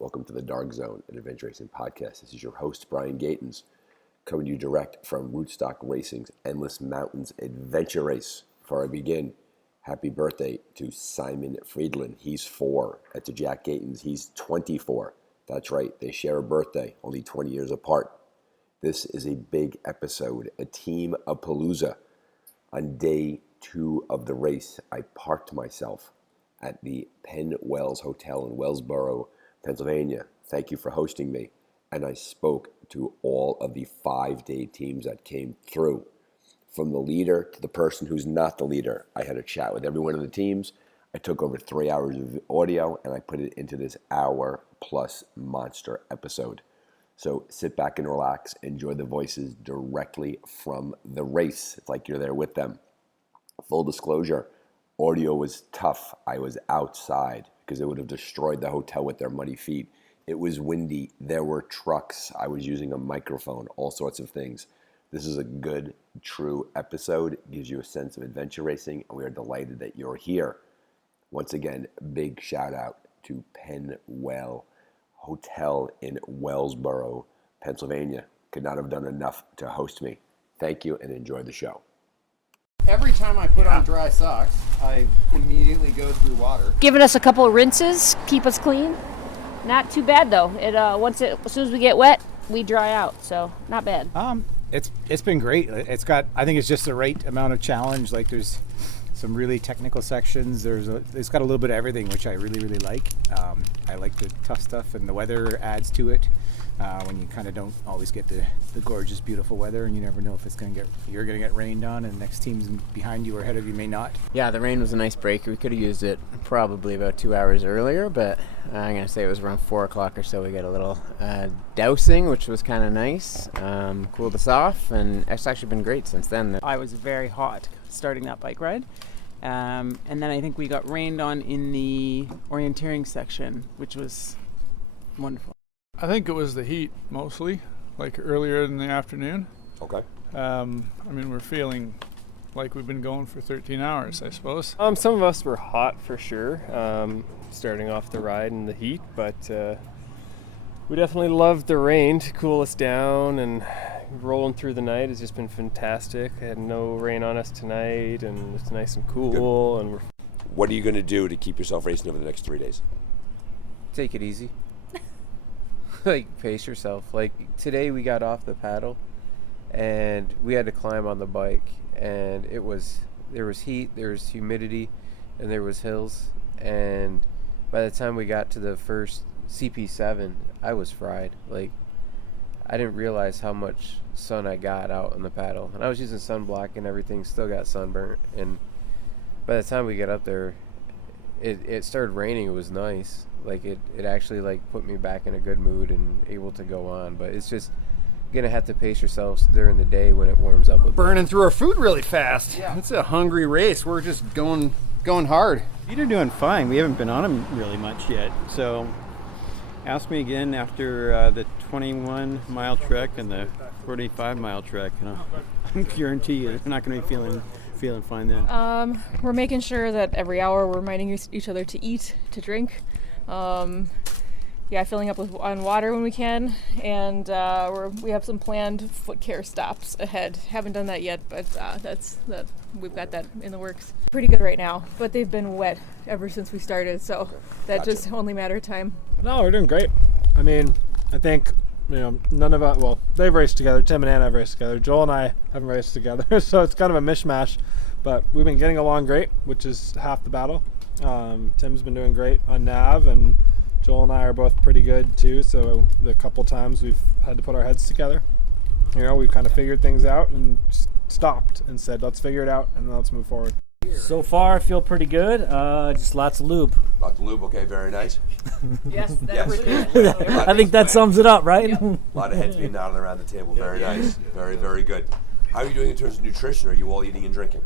Welcome to the Dark Zone, an adventure racing podcast. This is your host, Brian Gatens, coming to you direct from Rootstock Racing's Endless Mountains Adventure Race. Before I begin, happy birthday to Simon Friedland. He's 4. And to Jack Gatens, he's 24. That's right, they share a birthday, only 20 years apart. This is a big episode, a team of Palooza. On day 2 of the race, I parked myself at the Penn-Wells Hotel in Wellsboro, Pennsylvania. Thank you for hosting me. And I spoke to all of the 5-day teams that came through. From the leader to the person who's not the leader, I had a chat with every one of the teams. I took over 3 hours of audio and I put it into this hour-plus monster episode. So sit back and relax, enjoy the voices directly from the race. It's like you're there with them. Full disclosure, audio was tough. I was outside because it would have destroyed the hotel with their muddy feet. It was windy. There were trucks. I was using a microphone, all sorts of things. This is a good, true episode. It gives you a sense of adventure racing, and we are delighted that you're here. Once again, big shout out to Penn-Wells Hotel in Wellsboro, Pennsylvania. Could not have done enough to host me. Thank you and enjoy the show. Every time I put on dry socks, I immediately go through water. Giving us a couple of rinses, keep us clean. Not too bad though. As soon as we get wet, we dry out. So not bad. It's been great. I think it's just the right amount of challenge. Like there's some really technical sections. It's got a little bit of everything, which I really, really like. I like the tough stuff, and the weather adds to it. When you kind of don't always get the gorgeous, beautiful weather, and you never know if you're going to get rained on, and the next team's behind you or ahead of you may not. Yeah, the rain was a nice break. We could have used it probably about 2 hours earlier, but I'm going to say it was around 4 o'clock or so. We got a little dousing, which was kind of nice. Cooled us off, and it's actually been great since then. I was very hot starting that bike ride. And then I think we got rained on in the orienteering section, which was wonderful. I think it was the heat mostly, like earlier in the afternoon. Okay. We're feeling like we've been going for 13 hours, I suppose. Some of us were hot for sure, starting off the ride in the heat, but we definitely loved the rain to cool us down, and rolling through the night has just been fantastic. I had no rain on us tonight, and it's nice and cool. Good. And what are you going to do to keep yourself racing over the next 3 days? Take it easy. Like, pace yourself. Like, today we got off the paddle, and we had to climb on the bike, and there was heat, there was humidity, and there was hills, and by the time we got to the first CP7, I was fried. Like, I didn't realize how much sun I got out on the paddle, and I was using sunblock and everything, still got sunburnt, and by the time we got up there, it started raining. It was nice. Like, it actually, like, put me back in a good mood and able to go on. But it's just going to have to pace yourselves during the day when it warms up. Burning through our food really fast. Yeah. It's a hungry race. We're just going hard. Feet are doing fine. We haven't been on them really much yet. So ask me again after the 21-mile trek and the 45-mile trek. I guarantee you they're not going to be feeling fine then. We're making sure that every hour we're reminding each other to eat, to drink. Filling up on water when we can, and we have some planned foot care stops ahead. Haven't done that yet, but we've got that in the works. Pretty good right now, but they've been wet ever since we started, so that Gotcha. Just only matter of time. No, we're doing great. I think none of us. Well, they've raced together. Tim and Anna have raced together. Joel and I haven't raced together, so it's kind of a mishmash. But we've been getting along great, which is half the battle. Tim's been doing great on nav, and Joel and I are both pretty good too. So the couple times we've had to put our heads together, we've kind of figured things out and stopped and said, let's figure it out and let's move forward. So far, I feel pretty good. Just lots of lube. Lots of lube, okay, very nice. Yes, I think that sums it up, right? Yep. A lot of heads being nodded around the table, very nice. Very, very good. How are you doing in terms of nutrition? Are you all eating and drinking?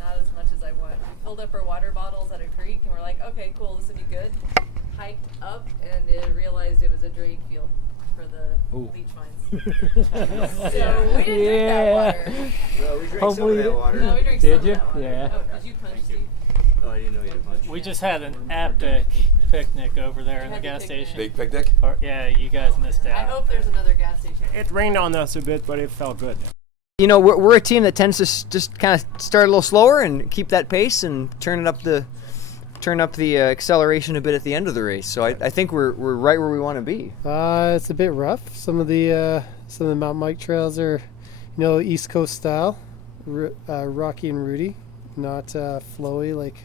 Not as much as I want. We filled up our water bottles at a creek, and we're like, okay, cool, this would be good. Hiked up and realized it was a drain field for the leech mines. So we didn't drink that water. Well, we drank some of that water. No, we drank some Did of you? that water. Yeah. Oh, did you punch, Steve? Oh, I didn't know you had a punch. We just had an epic picnic over there in the had a gas picnic. station. Big picnic? Or, yeah, you guys missed I out. hope there's another gas station. It rained on us a bit, but it felt good. You know, we're a team that tends to just kind of start a little slower and keep that pace and turn up the acceleration a bit at the end of the race. So I think we're right where we want to be. It's a bit rough. Some of the Mount Mike trails are, East Coast style, rocky and rooty, not flowy like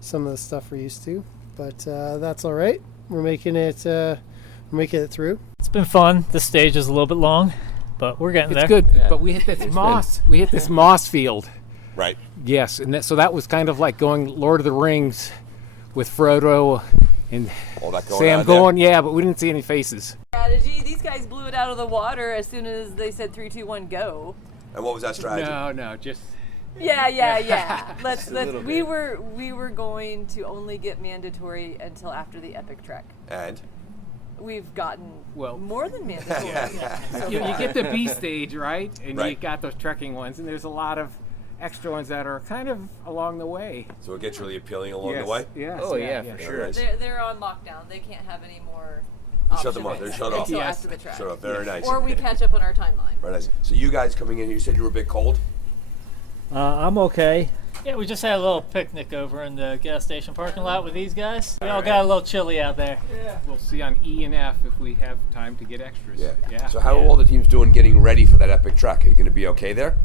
some of the stuff we're used to. But that's all right. We're making it through. It's been fun. The stage is a little bit long, but we're getting there. It's good, but we hit this moss. We hit this moss field. Right. Yes, and so that was kind of like going Lord of the Rings with Frodo and All that going Sam on there. going. Yeah, but we didn't see any faces. Strategy. These guys blew it out of the water as soon as they said 3, 2, 1, go. And what was that strategy? No, just Yeah. Let's. little We bit. were going to only get mandatory until after the epic trek. And? We've gotten Well- more than mandatory. so you far. get the B stage, right? And you Right. got those trekking ones, and there's a lot of extra ones that are kind of along the way. So it gets really appealing along Yes, the way? yes, Oh, yeah, for yeah. sure. They're on lockdown. They can't have any more. Shut them off. They're shut off. Until Yes. after the trek. Shut off. Very nice. Or we catch up on our timeline. Very nice. So you guys coming in, you said you were a bit cold? I'm okay. Yeah, we just had a little picnic over in the gas station parking lot with these guys. We all got a little chilly out there. We'll see on E and F if we have time to get extras. Yeah. So how are all the teams doing getting ready for that epic trek? Are you going to be okay there?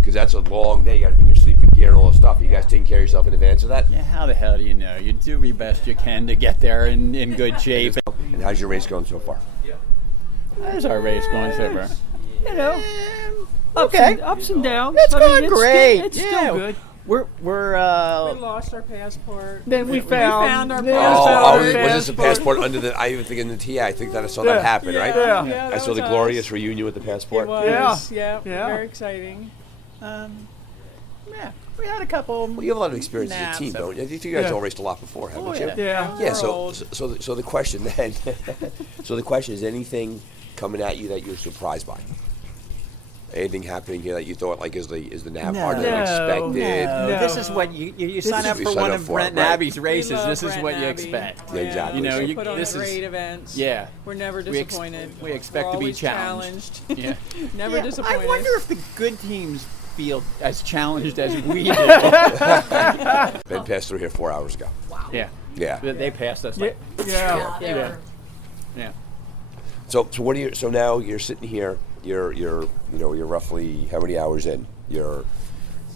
Because that's a long day. You got to bring your sleeping gear and all this stuff. Are you guys taking care of yourself in advance of that? Yeah, how the hell do you know? You do the best you can to get there in good shape. And how's your race going so far? How's our race going so far? You know, Okay. ups and downs. It's going great. It's Yeah. still good. We're We lost our passport. Then we found our yeah. passport. Was this a passport under the? I even think in the TA. I think that I saw that happen, right? Yeah, I that saw the was glorious us. reunion with the passport. It was, yeah, Yeah. very exciting. Yeah, we had a couple. Well, you have a lot of experience as a team, don't you? You guys all raced a lot before, haven't you? Yeah. Yeah. So the question then, so the question is, anything coming at you that you're surprised by? Anything happening here that you thought like is the nav harder than expected? No. This is what you sign up for one of Brent Nabby's races. This is what you expect. Yeah, exactly. You know, We put on this great is events. yeah. We're never We disappointed. we expect We're to be always challenged. Yeah. Never Yeah, disappointed. I wonder if the good teams feel as challenged as we do. Ben passed through here 4 hours ago. Yeah. Yeah. They passed us. Like, Yeah. yeah. So what do you? So now you're sitting here. You're roughly how many hours in? You're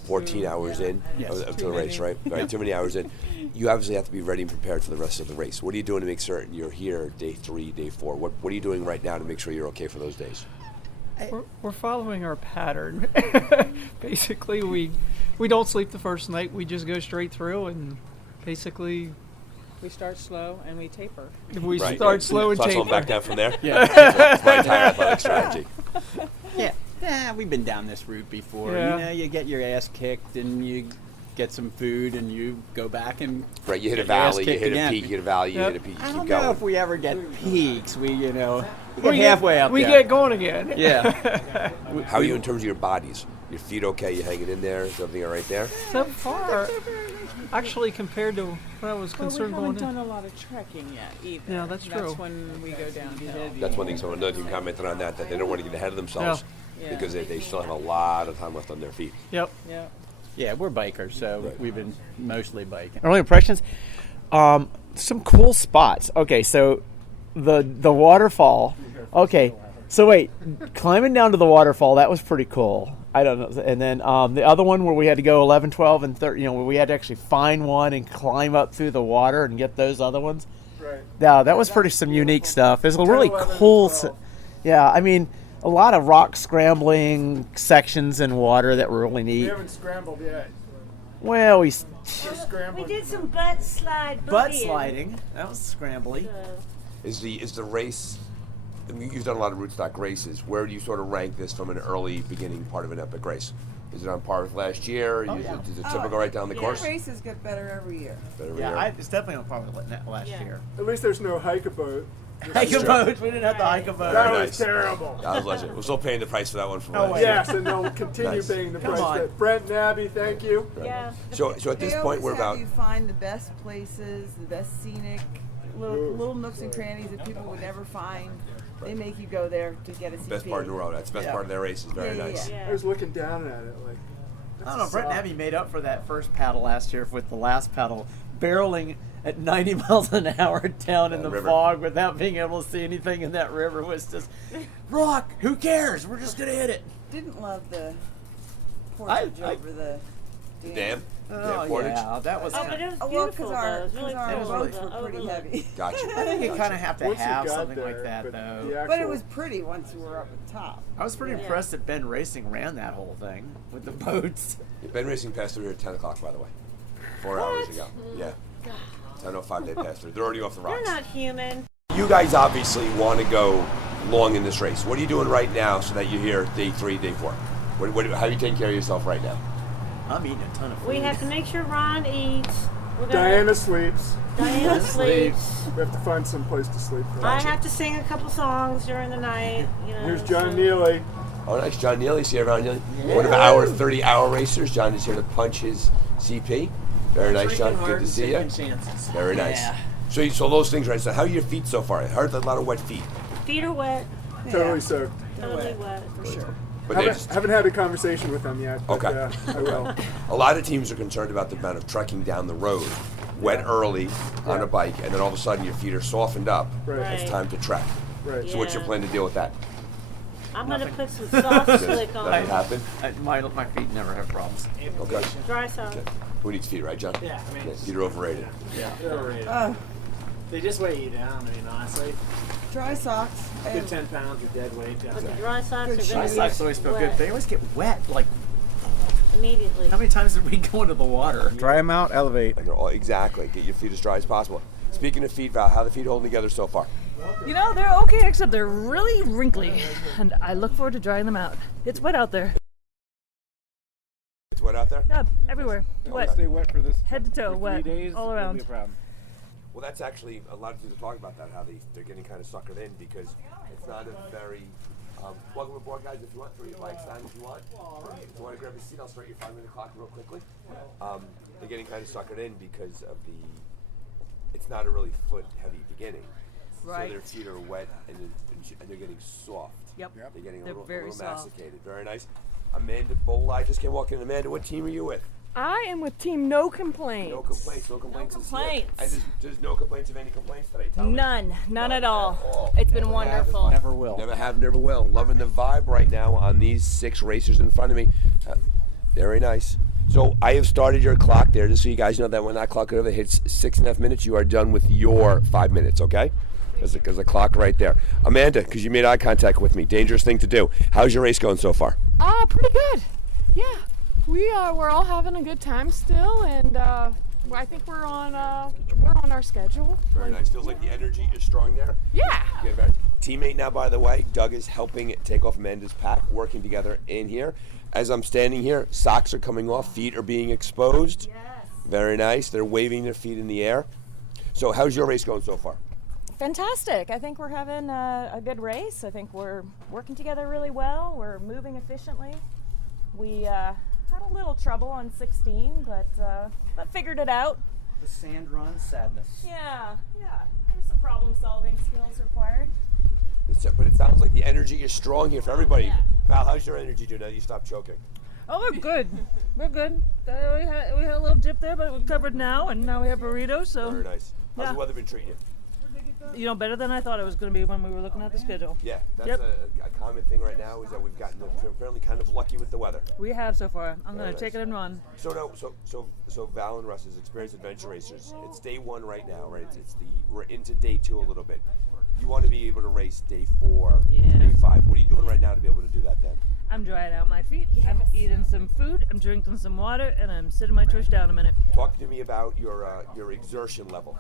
14 hours in up to the race, right? Right. Too many hours in. You obviously have to be ready and prepared for the rest of the race. What are you doing to make certain you're here day 3, day 4? What are you doing right now to make sure you're okay for those days? We're following our pattern. Basically, we don't sleep the first night. We just go straight through, and basically We start slow and we taper. we Right. start slow and So that's taper. all back down from there. Yeah. That's my entire athletic strategy. Yeah, we've been down this route before. Yeah. You know, you get your ass kicked and you get some food and you go back and Right. You hit a get your ass valley. You kicked hit again. a peak. You hit a valley. You Yep. hit a peak. You I keep don't know going. if we ever get peaks. We get We halfway up We there. get going again. Yeah. How are you in terms of your bodies? Your feet okay? You hanging in there? Is everything all right there? So far, actually, compared to what I was Well, we concerned haven't going done in. a lot of trekking yet either. Yeah, that's true. That's when we go downhill. That's one thing. So another team commented on that they don't want to get ahead of themselves Yeah. because they still have a lot of time left on their feet. Yep. Yeah. Yeah, we're bikers, so we've been mostly biking. Early impressions, some cool spots. Okay, so the waterfall. Okay, so wait, climbing down to the waterfall, that was pretty cool. I don't know. And then the other one where we had to go 11, 12, and 13, where we had to actually find one and climb up through the water and get those other ones. Right. Yeah, that was pretty some unique stuff. There's a really cool. Yeah, I mean, a lot of rock scrambling sections in water that were really We neat. haven't scrambled yet. Well, we Scrambling. We did some butt slide. Butt boogieing. sliding. That was scrambly. Is the race? I mean, you've done a lot of rootstock races. Where do you sort of rank this from an early beginning part of an epic race? Is it on par with last year? Is it typical right down the course? Races get better every year. Better every year? It's definitely on par with last year. At least there's no hike a boat. Hike a boat. We didn't have to hike a boat. That Very was nice. terrible. That was legend. We're still paying the price for that one from Oh, last wait. year. Yes, and they'll continue Nice. paying the Come price. on. That Brent Nabby, thank you. Yeah. So at this They point, always we're have about. you find the best places, the best scenic little nooks and crannies that people would never find. They make you go there to get a CP. Best part of the road. That's the best part of their race. Is very nice. I was looking down at it like. I don't know. Brett and Abby made up for that first paddle last year with the last paddle, barreling at 90 miles an hour down in the fog without being able to see anything in that river was just rock. Who cares? We're just gonna hit it. Didn't love the portage over the dam. Oh portage? yeah, that was. But it was Well, beautiful. because our, though. It was really our cool. roads were pretty heavy. Gotcha. I think you kind of have to Once you have got something there, like that, but though. the But it was pretty once you were up at the top. I was pretty impressed that Ben Racing ran that whole thing with the boats. Ben Racing passed through here at 10 o'clock, by the way. 4 hours ago. Yeah. 10:05 they passed through. They're already off the rocks. They're not human. You guys obviously want to go long in this race. What are you doing right now so that you're here day 3, day 4? How are you taking care of yourself right now? I'm eating a ton of food. We have to make sure Ron eats. Diana sleeps. Diana sleeps. We have to find some place to sleep. I have to sing a couple songs during the night. You know. Here's John Neely. Oh, nice. John Neely's here. Ron Neely. One of our 30-hour racers. John is here to punch his CP. Very nice, John. Good to see you. Very nice. Yeah. So those things right. So how are your feet so far? I heard a lot of wet feet. Feet are wet. Totally soaked. Totally wet. For sure. But haven't had a conversation with them yet. But, Okay. I will. A lot of teams are concerned about the amount of trekking down the road, wet early on a bike, and then all of a sudden your feet are softened up. Right. It's time to trek. Right. So what's your plan to deal with that? I'm going to put some soft slick on. Nothing happen? My feet never have problems. Okay. Dry socks. Okay. Who needs feet, right, John? Yeah, I mean, feet are overrated. Yeah, they're overrated. They just weigh you down. I mean, honestly. Dry socks. Good 10 pounds of dead weight. But the dry socks are Dry going to socks always feel good. They always get wet. Like, immediately. how many times did we go into the water? Dry them out, elevate. And they're all, exactly. Get your feet as dry as possible. Speaking of feet, Val, how are the feet holding together so far? You know, they're okay, except they're really wrinkly, and I look forward to drying them out. It's wet out there. It's wet out there? Yeah, everywhere. Wet. Stay wet for this. Head to toe, for 3 wet, days, all won't be around. a problem. Well, that's actually, a lot of teams are talking about that, how they're getting kind of suckered in because it's not a very, welcome aboard, guys, if you want, throw your bikes down if you want. If you want to grab a seat, I'll start your 5-minute clock real quickly. They're getting kind of suckered in because of it's not a really foot-heavy beginning. Right. So their feet are wet and they're getting soft. Yep. They're getting a They're little very soft. masticated. Very nice. Amanda Bolai just came walking in. Amanda, what team are you with? I am with Team No Complaints. No complaints. No complaints. No this year. complaints. And there's no complaints of any complaints today. Tell me. None at all. It's been wonderful. Never will. Never have, never will. Loving the vibe right now on these 6 racers in front of me. Very nice. So I have started your clock there, just so you guys know that when that clock over hits 6.5 minutes, you are done with your 5 minutes, okay? There's a clock right there. Amanda, because you made eye contact with me, dangerous thing to do. How's your race going so far? Pretty good. Yeah, we're all having a good time still, and I think we're on our schedule. Very nice. Feels like the energy is strong there. Yeah. Good, very. Teammate now, by the way, Doug is helping take off Amanda's pack, working together in here. As I'm standing here, socks are coming off, feet are being exposed. Yes. Very nice. They're waving their feet in the air. So how's your race going so far? Fantastic. I think we're having a good race. I think we're working together really well. We're moving efficiently. We had a little trouble on 16, but figured it out. The sand run sadness. Yeah. There's some problem-solving skills required. But it sounds like the energy is strong here for everybody. Yeah. Val, how's your energy doing now that you stopped choking? Oh, we're good. We're good. We had a little dip there, but we're covered now, and now we have burritos. So very nice. How's the weather been treating you? You know, better than I thought it was going to be when we were looking at the schedule. Yeah, that's a common thing right now is that we've gotten apparently kind of lucky with the weather. We have so far. I'm going to nice. take it and run. So Val and Russ is experienced adventure racers. It's day 1 right now, right? We're into day 2 a little bit. You want to be able to race day 4, day 5. What are you doing right now to be able to do that then? I'm drying out my feet. Yes. I'm eating some food. I'm drinking some water, and I'm sitting my tush down a minute. Talk to me about your exertion level.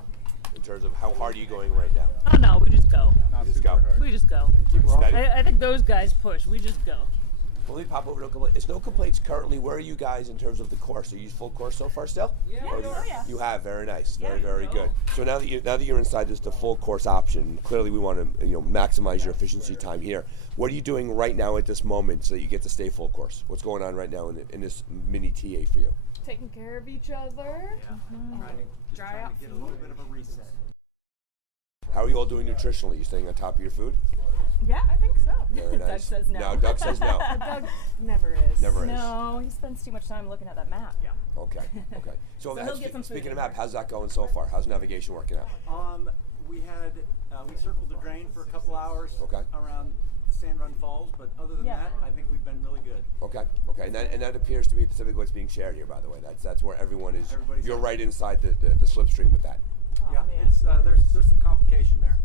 In terms of how hard are you going right now? Oh no, we just go. You just go. We just go. Keep it steady. I think those guys push. We just go. Let me pop over to complaints. It's no complaints currently. Where are you guys in terms of the course? Are you full course so far still? Yeah. You have. Very nice. Very good. So now that you're inside this the full course option, clearly we want to maximize your efficiency time here. What are you doing right now at this moment so that you get to stay full course? What's going on right now in this mini TA for you? Taking care of each other. Trying to get a little bit of a reset. How are you all doing nutritionally? You staying on top of your food? Yeah, I think so. Very nice. Doug says no. No, Doug says no. Doug never is. Never is. No, he spends too much time looking at that map. Yeah. Okay. So, So he'll get some food speaking of in map, how's that going so far? How's navigation working out? We had we circled the drain for a couple hours around Sand Run Falls, but other than that, I think we've been really good. Okay. And that appears to be typically what's being shared here, by the way. That's where everyone is. You're right inside the slipstream with that. Yeah, it's there's some complication there.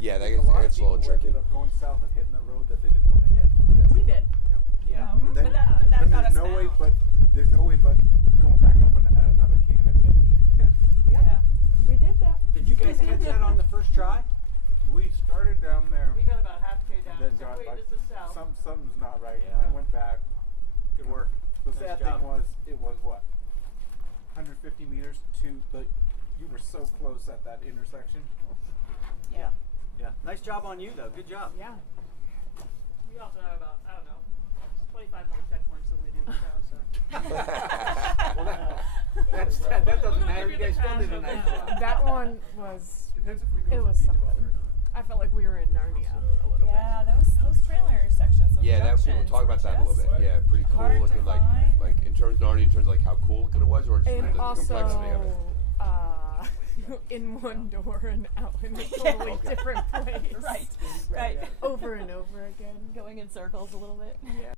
Yeah, that a lot gets a of little people tricky. ended up going south and hitting the road that they didn't want to hit. We did. Yeah. Mhm. And then, But that then got there's us no way down. but there's no way but going back up another can of it. Yeah. We did that. Did you guys catch that on the first try? We started down there. We got about halfway down. Then So got wait, like this is south. something's not right. Yeah. And I went back. Good work. The Nice sad job. thing was it was what 150 meters to the. You were so close at that intersection. Yeah. Yeah. Nice job on you though. Good job. Yeah. We also have about, I don't know, 25 more checkpoints than we do now, so. Well, that doesn't matter. You guys still did a nice job. That one was. Depends if we go It for was D12 something. or not. I felt like we were in Narnia a little bit. Yeah, those trailer sections. Those Yeah, we'll junctions talk about were that a little bit. just Yeah, pretty cool hard to looking, like find. in terms of Narnia, in terms of like how cool looking it was, or just And the also, complexity of it. in one door and out in a totally different place. Right. Over and over again. Going in circles a little bit. Yeah.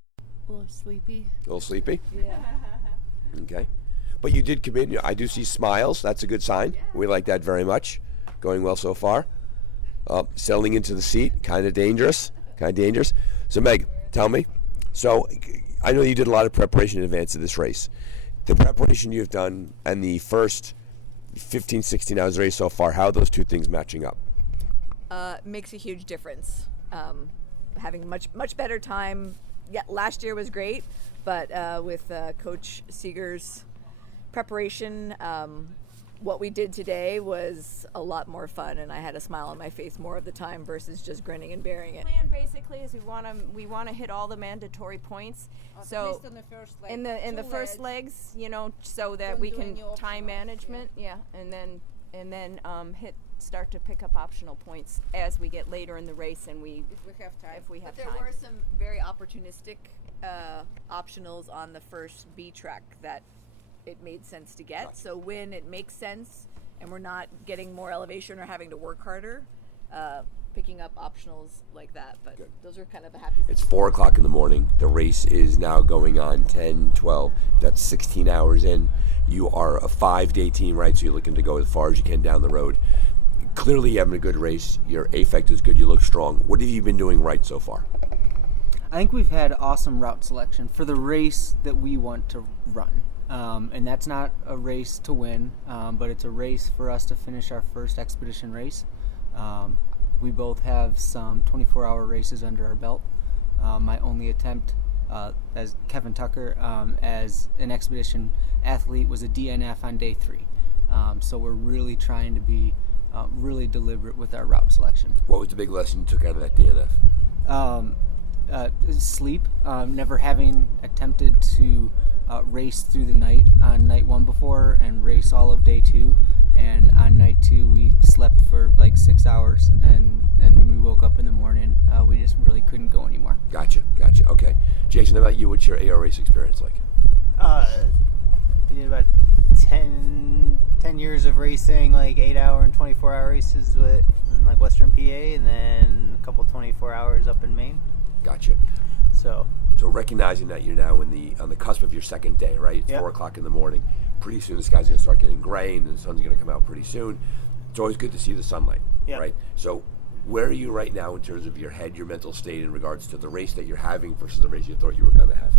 A little sleepy. A little sleepy? Yeah. Okay. But you did come in. I do see smiles. That's a good sign. We like that very much. Going well so far. Settling into the seat. Kind of dangerous. So, Meg, tell me. So, I know you did a lot of preparation in advance of this race. The preparation you've done and the first 15, 16 hours race so far, how are those two things matching up? Makes a huge difference. Having much better time. Yeah, last year was great, but with Coach Seeger's preparation, what we did today was a lot more fun, and I had a smile on my face more of the time versus just grinning and bearing it. Plan basically is we want to hit all the mandatory points. At least in the first leg. in the Two first legs, so that Then we doing can your time optionals, management, and then start to pick up optional points as we get later in the race, and if we have time. if we have But there time. were some very opportunistic optionals on the first B track that it made sense to get. So when it makes sense and we're not getting more elevation or having to work harder, picking up optionals like that. But those are kind of a happy It's 4 o'clock in the morning. The race is now going on 10, 12. That's 16 hours in. You are a 5-day team, right? So you're looking to go as far as you can down the road. Clearly, you're having a good race. Your affect is good. You look strong. What have you been doing right so far? I think we've had awesome route selection for the race that we want to run. And that's not a race to win, but it's a race for us to finish our first expedition race. We both have some 24-hour races under our belt. My only attempt as Kevin Tucker as an expedition athlete was a DNF on day 3. So we're really trying to be really deliberate with our route selection. What was the big lesson you took out of that DNF? Sleep. Never having attempted to race through the night on night 1 before and race all of day 2. And on night 2, we slept for like 6 hours. And when we woke up in the morning, we just really couldn't go anymore. Gotcha. Okay. Jason, how about you? What's your AR race experience like? We did about 10 years of racing, like 8-hour and 24-hour races in like Western PA, and then a couple 24 hours up in Maine. Gotcha. So recognizing that you're now on the cusp of your second day, right? It's Yep. 4 o'clock in the morning. Pretty soon the sky's going to start getting gray and the sun's going to come out pretty soon. It's always good to see the sunlight, Yep. right? So where are you right now in terms of your head, your mental state in regards to the race that you're having versus the race you thought you were going to have?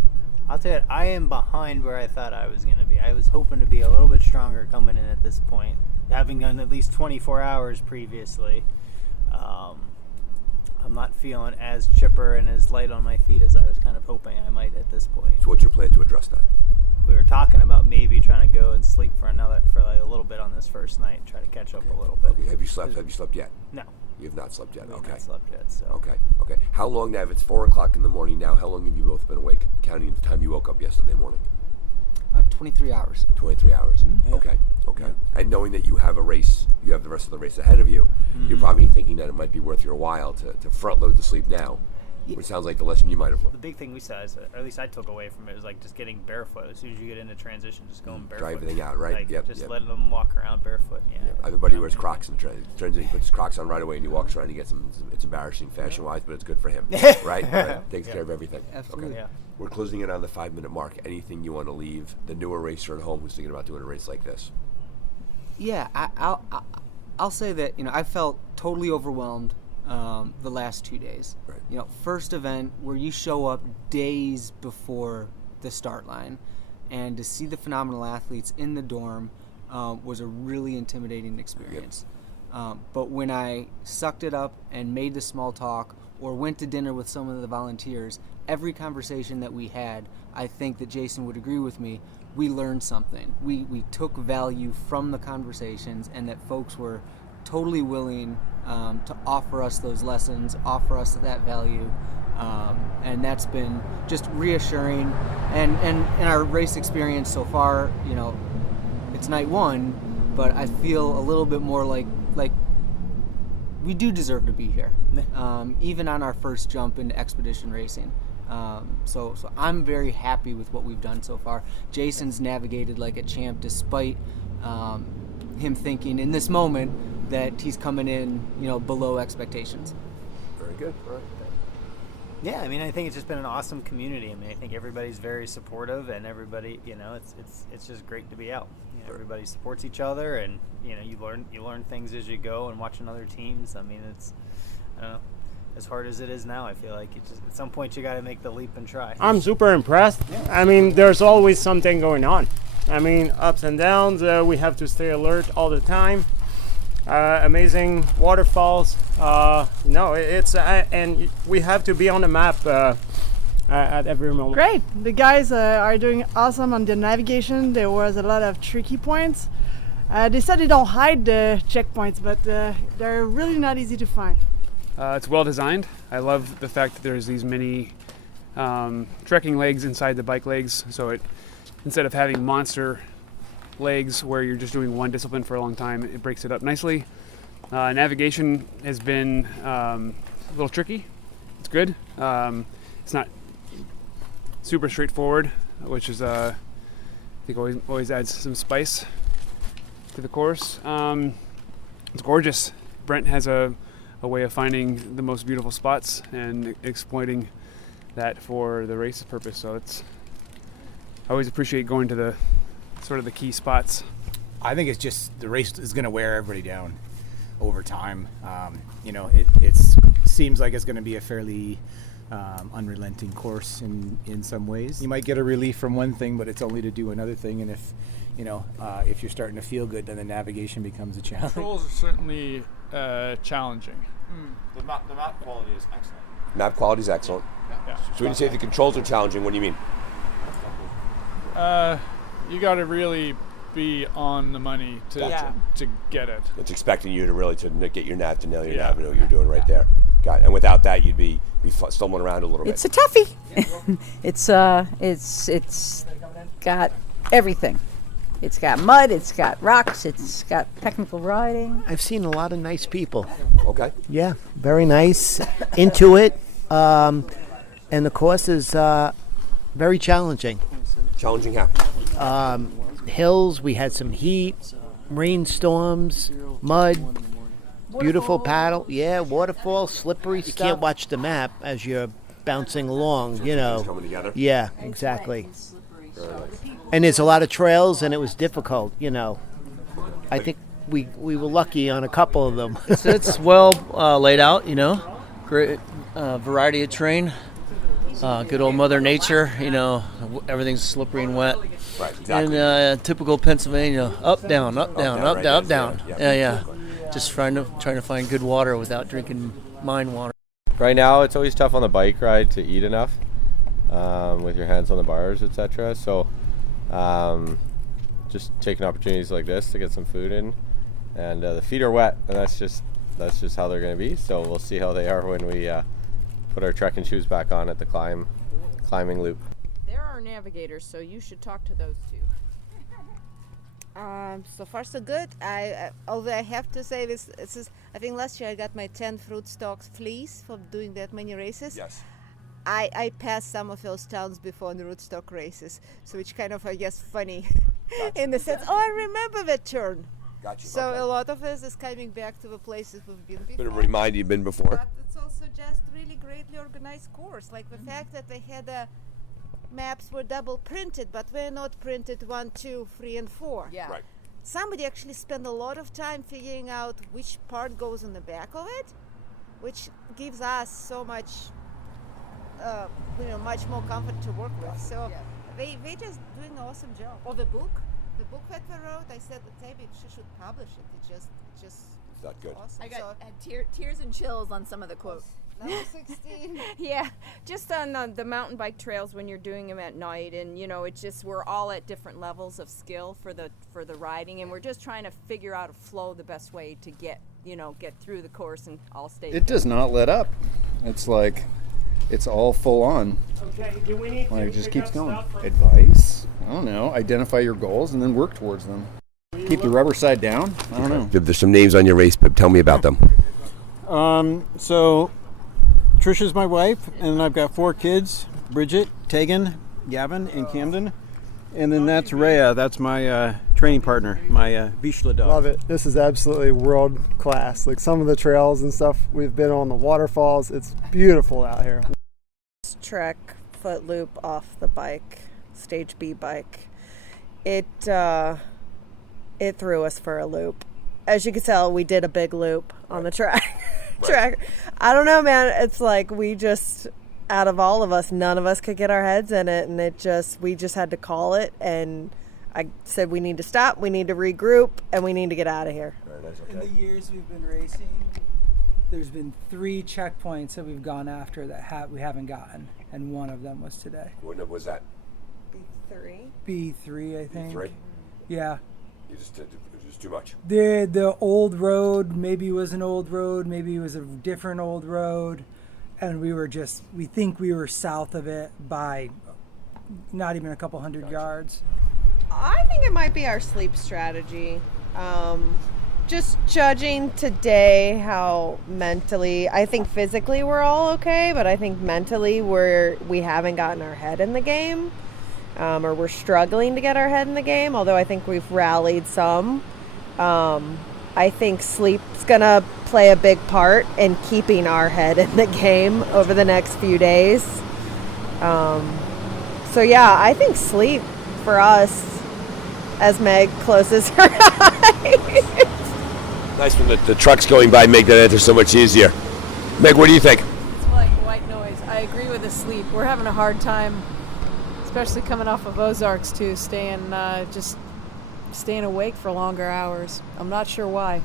I'll tell you, I am behind where I thought I was going to be. I was hoping to be a little bit stronger coming in at this point, having done at least 24 hours previously. I'm not feeling as chipper and as light on my feet as I was kind of hoping I might at this point. So what's your plan to address that? We were talking about maybe trying to go and sleep for like a little bit on this first night, try to catch up a little bit. Okay. Have you slept yet? No. You have not slept yet. We have Okay. not slept yet. So. Okay. How long now? If it's 4 o'clock in the morning now, how long have you both been awake? Counting the time you woke up yesterday morning. 23 hours. 23 hours. Yeah. Okay. And knowing that you have a race, you have the rest of the race ahead of you, you're probably thinking that it might be worth your while to front load the sleep now. Which sounds like the lesson you might have learned. The big thing we saw, or at least I took away from it, was like just getting barefoot. As soon as you get into transition, just going barefoot. Dry everything out, right? Like, Yep. just letting them walk around barefoot. Yeah. Everybody wears Crocs in transition. He puts his Crocs on right away and he walks around. He gets some. It's embarrassing fashion-wise, but it's good for him, right? Takes care of everything. Absolutely. Okay. We're closing in on the 5-minute mark. Anything you want to leave the newer racer at home who's thinking about doing a race like this? Yeah, I'll say that I felt totally overwhelmed the last 2 days. Right. First event where you show up days before the start line, and to see the phenomenal athletes in the dorm was a really intimidating experience. But when I sucked it up and made the small talk or went to dinner with some of the volunteers, every conversation that we had, I think that Jason would agree with me, we learned something. We took value from the conversations, and that folks were totally willing to offer us those lessons, offer us that value, and that's been just reassuring. And in our race experience so far, it's night one, but I feel a little bit more like we do deserve to be here, even on our first jump into expedition racing. So I'm very happy with what we've done so far. Jason's navigated like a champ, despite him thinking in this moment that he's coming in, below expectations. Very good. All right. Yeah, I mean, I think it's just been an awesome community. I mean, I think everybody's very supportive, and everybody, it's just great to be out. Everybody supports each other, and you learn things as you go, and watching other teams. I mean, it's, I don't know, as hard as it is now, I feel like at some point you got to make the leap and try. I'm super impressed. I mean, there's always something going on. I mean, ups and downs. We have to stay alert all the time. Amazing waterfalls. It's and we have to be on the map at every moment. Great. The guys are doing awesome on the navigation. There was a lot of tricky points. They said they don't hide the checkpoints, but they're really not easy to find. It's well designed. I love the fact that there's these mini trekking legs inside the bike legs, so instead of having monster legs where you're just doing one discipline for a long time, it breaks it up nicely. Navigation has been a little tricky. It's good. It's not super straightforward, which is I think always adds some spice to the course. It's gorgeous. Brent has a way of finding the most beautiful spots and exploiting that for the race purpose. So I always appreciate going to the sort of the key spots. I think it's just the race is going to wear everybody down over time. It seems like it's going to be a fairly unrelenting course in some ways. You might get a relief from one thing, but it's only to do another thing. And if you're starting to feel good, then the navigation becomes a challenge. Controls are certainly challenging. The map quality is excellent. Map quality is excellent. Yeah. So when you say the controls are challenging, what do you mean? You got to really be on the money to get it. It's expecting you to really get your nav, to nail your nav, and know what you're doing right there. Got it. And without that, you'd be stumbling around a little bit. It's a toughie. It's got everything. It's got mud, it's got rocks, it's got technical riding. I've seen a lot of nice people. Okay. Yeah, very nice, into it, and the course is very challenging. Challenging how? Hills, we had some heat, rainstorms, mud, beautiful paddle. Yeah, waterfall, slippery stuff. You can't watch the map as you're bouncing along, Coming together? Yeah, exactly. And there's a lot of trails, and it was difficult, I think we were lucky on a couple of them. It's well laid out, great variety of terrain. Good old Mother Nature, everything's slippery and wet. Right, exactly. And typical Pennsylvania, up, down, up, down, up, right, down, up, yes, down. yeah. Yeah. Just trying to find good water without drinking mine water. Right now, it's always tough on the bike ride to eat enough with your hands on the bars, etc. So just taking opportunities like this to get some food in. And the feet are wet, and that's just how they're going to be. So we'll see how they are when we put our trekking shoes back on at the climbing loop. There are navigators, so you should talk to those two. So far so good. Although I have to say this is I think last year I got my 10th Rootstock fleece for doing that many races. Yes. I passed some of those towns before in the Rootstock races, so it's kind of I guess funny in the sense. Oh, I remember that turn. Gotcha. So okay. a lot of this is coming back to the places we've been before. Bit of a reminder you've been before. But it's also just really greatly organized course, like the fact that they had maps were double printed, but were not printed 1, 2, 3, and 4. Yeah. Right. Somebody actually spent a lot of time figuring out which part goes on the back of it, which gives us so much, much more comfort to work with. So they just doing an awesome job. Or the book that we wrote, I said that maybe she should publish it. It just it's not good. Awesome. I got tears and chills on some of the quotes. Number 16. Yeah, just on the mountain bike trails when you're doing them at night, and it's just we're all at different levels of skill for the riding, and we're just trying to figure out a flow the best way to get through the course and all stay. It does not let up. It's like it's all full on. Okay, do we need Like to it just pick keeps up going. stuff from- Advice? I don't know. Identify your goals and then work towards them. Keep the rubber side down. I don't know. There's some names on your race, but tell me about them. So Trisha's my wife, and I've got 4 kids: Bridget, Tegan, Gavin, and Camden. And then that's Rhea. That's my training partner, my Vizsla dog. Love it. This is absolutely world class. Like some of the trails and stuff we've been on, the waterfalls, it's beautiful out here. Trek foot loop off the bike, stage B bike. It threw us for a loop. As you can tell, we did a big loop on the track. I don't know, man. It's like we just, out of all of us, none of us could get our heads in it, and we just had to call it. And I said we need to stop, we need to regroup, and we need to get out of here. In the years we've been racing, there's been 3 checkpoints that we've gone after that we haven't gotten, and one of them was today. What was that? B3, I think. B3? Yeah. It was just too much. The old road maybe was an old road, maybe it was a different old road, and we think we were south of it by not even a couple hundred yards. I think it might be our sleep strategy. Just judging today how mentally, I think physically we're all okay, but I think mentally we haven't gotten our head in the game, or we're struggling to get our head in the game, although I think we've rallied some. I think sleep's gonna play a big part in keeping our head in the game over the next few days. So yeah, I think sleep for us, as Meg closes her eyes. Nice when the trucks going by make that answer so much easier. Meg, what do you think? It's like white noise. I agree with the sleep. We're having a hard time, especially coming off of Ozarks too, staying awake for longer hours. I'm not sure why.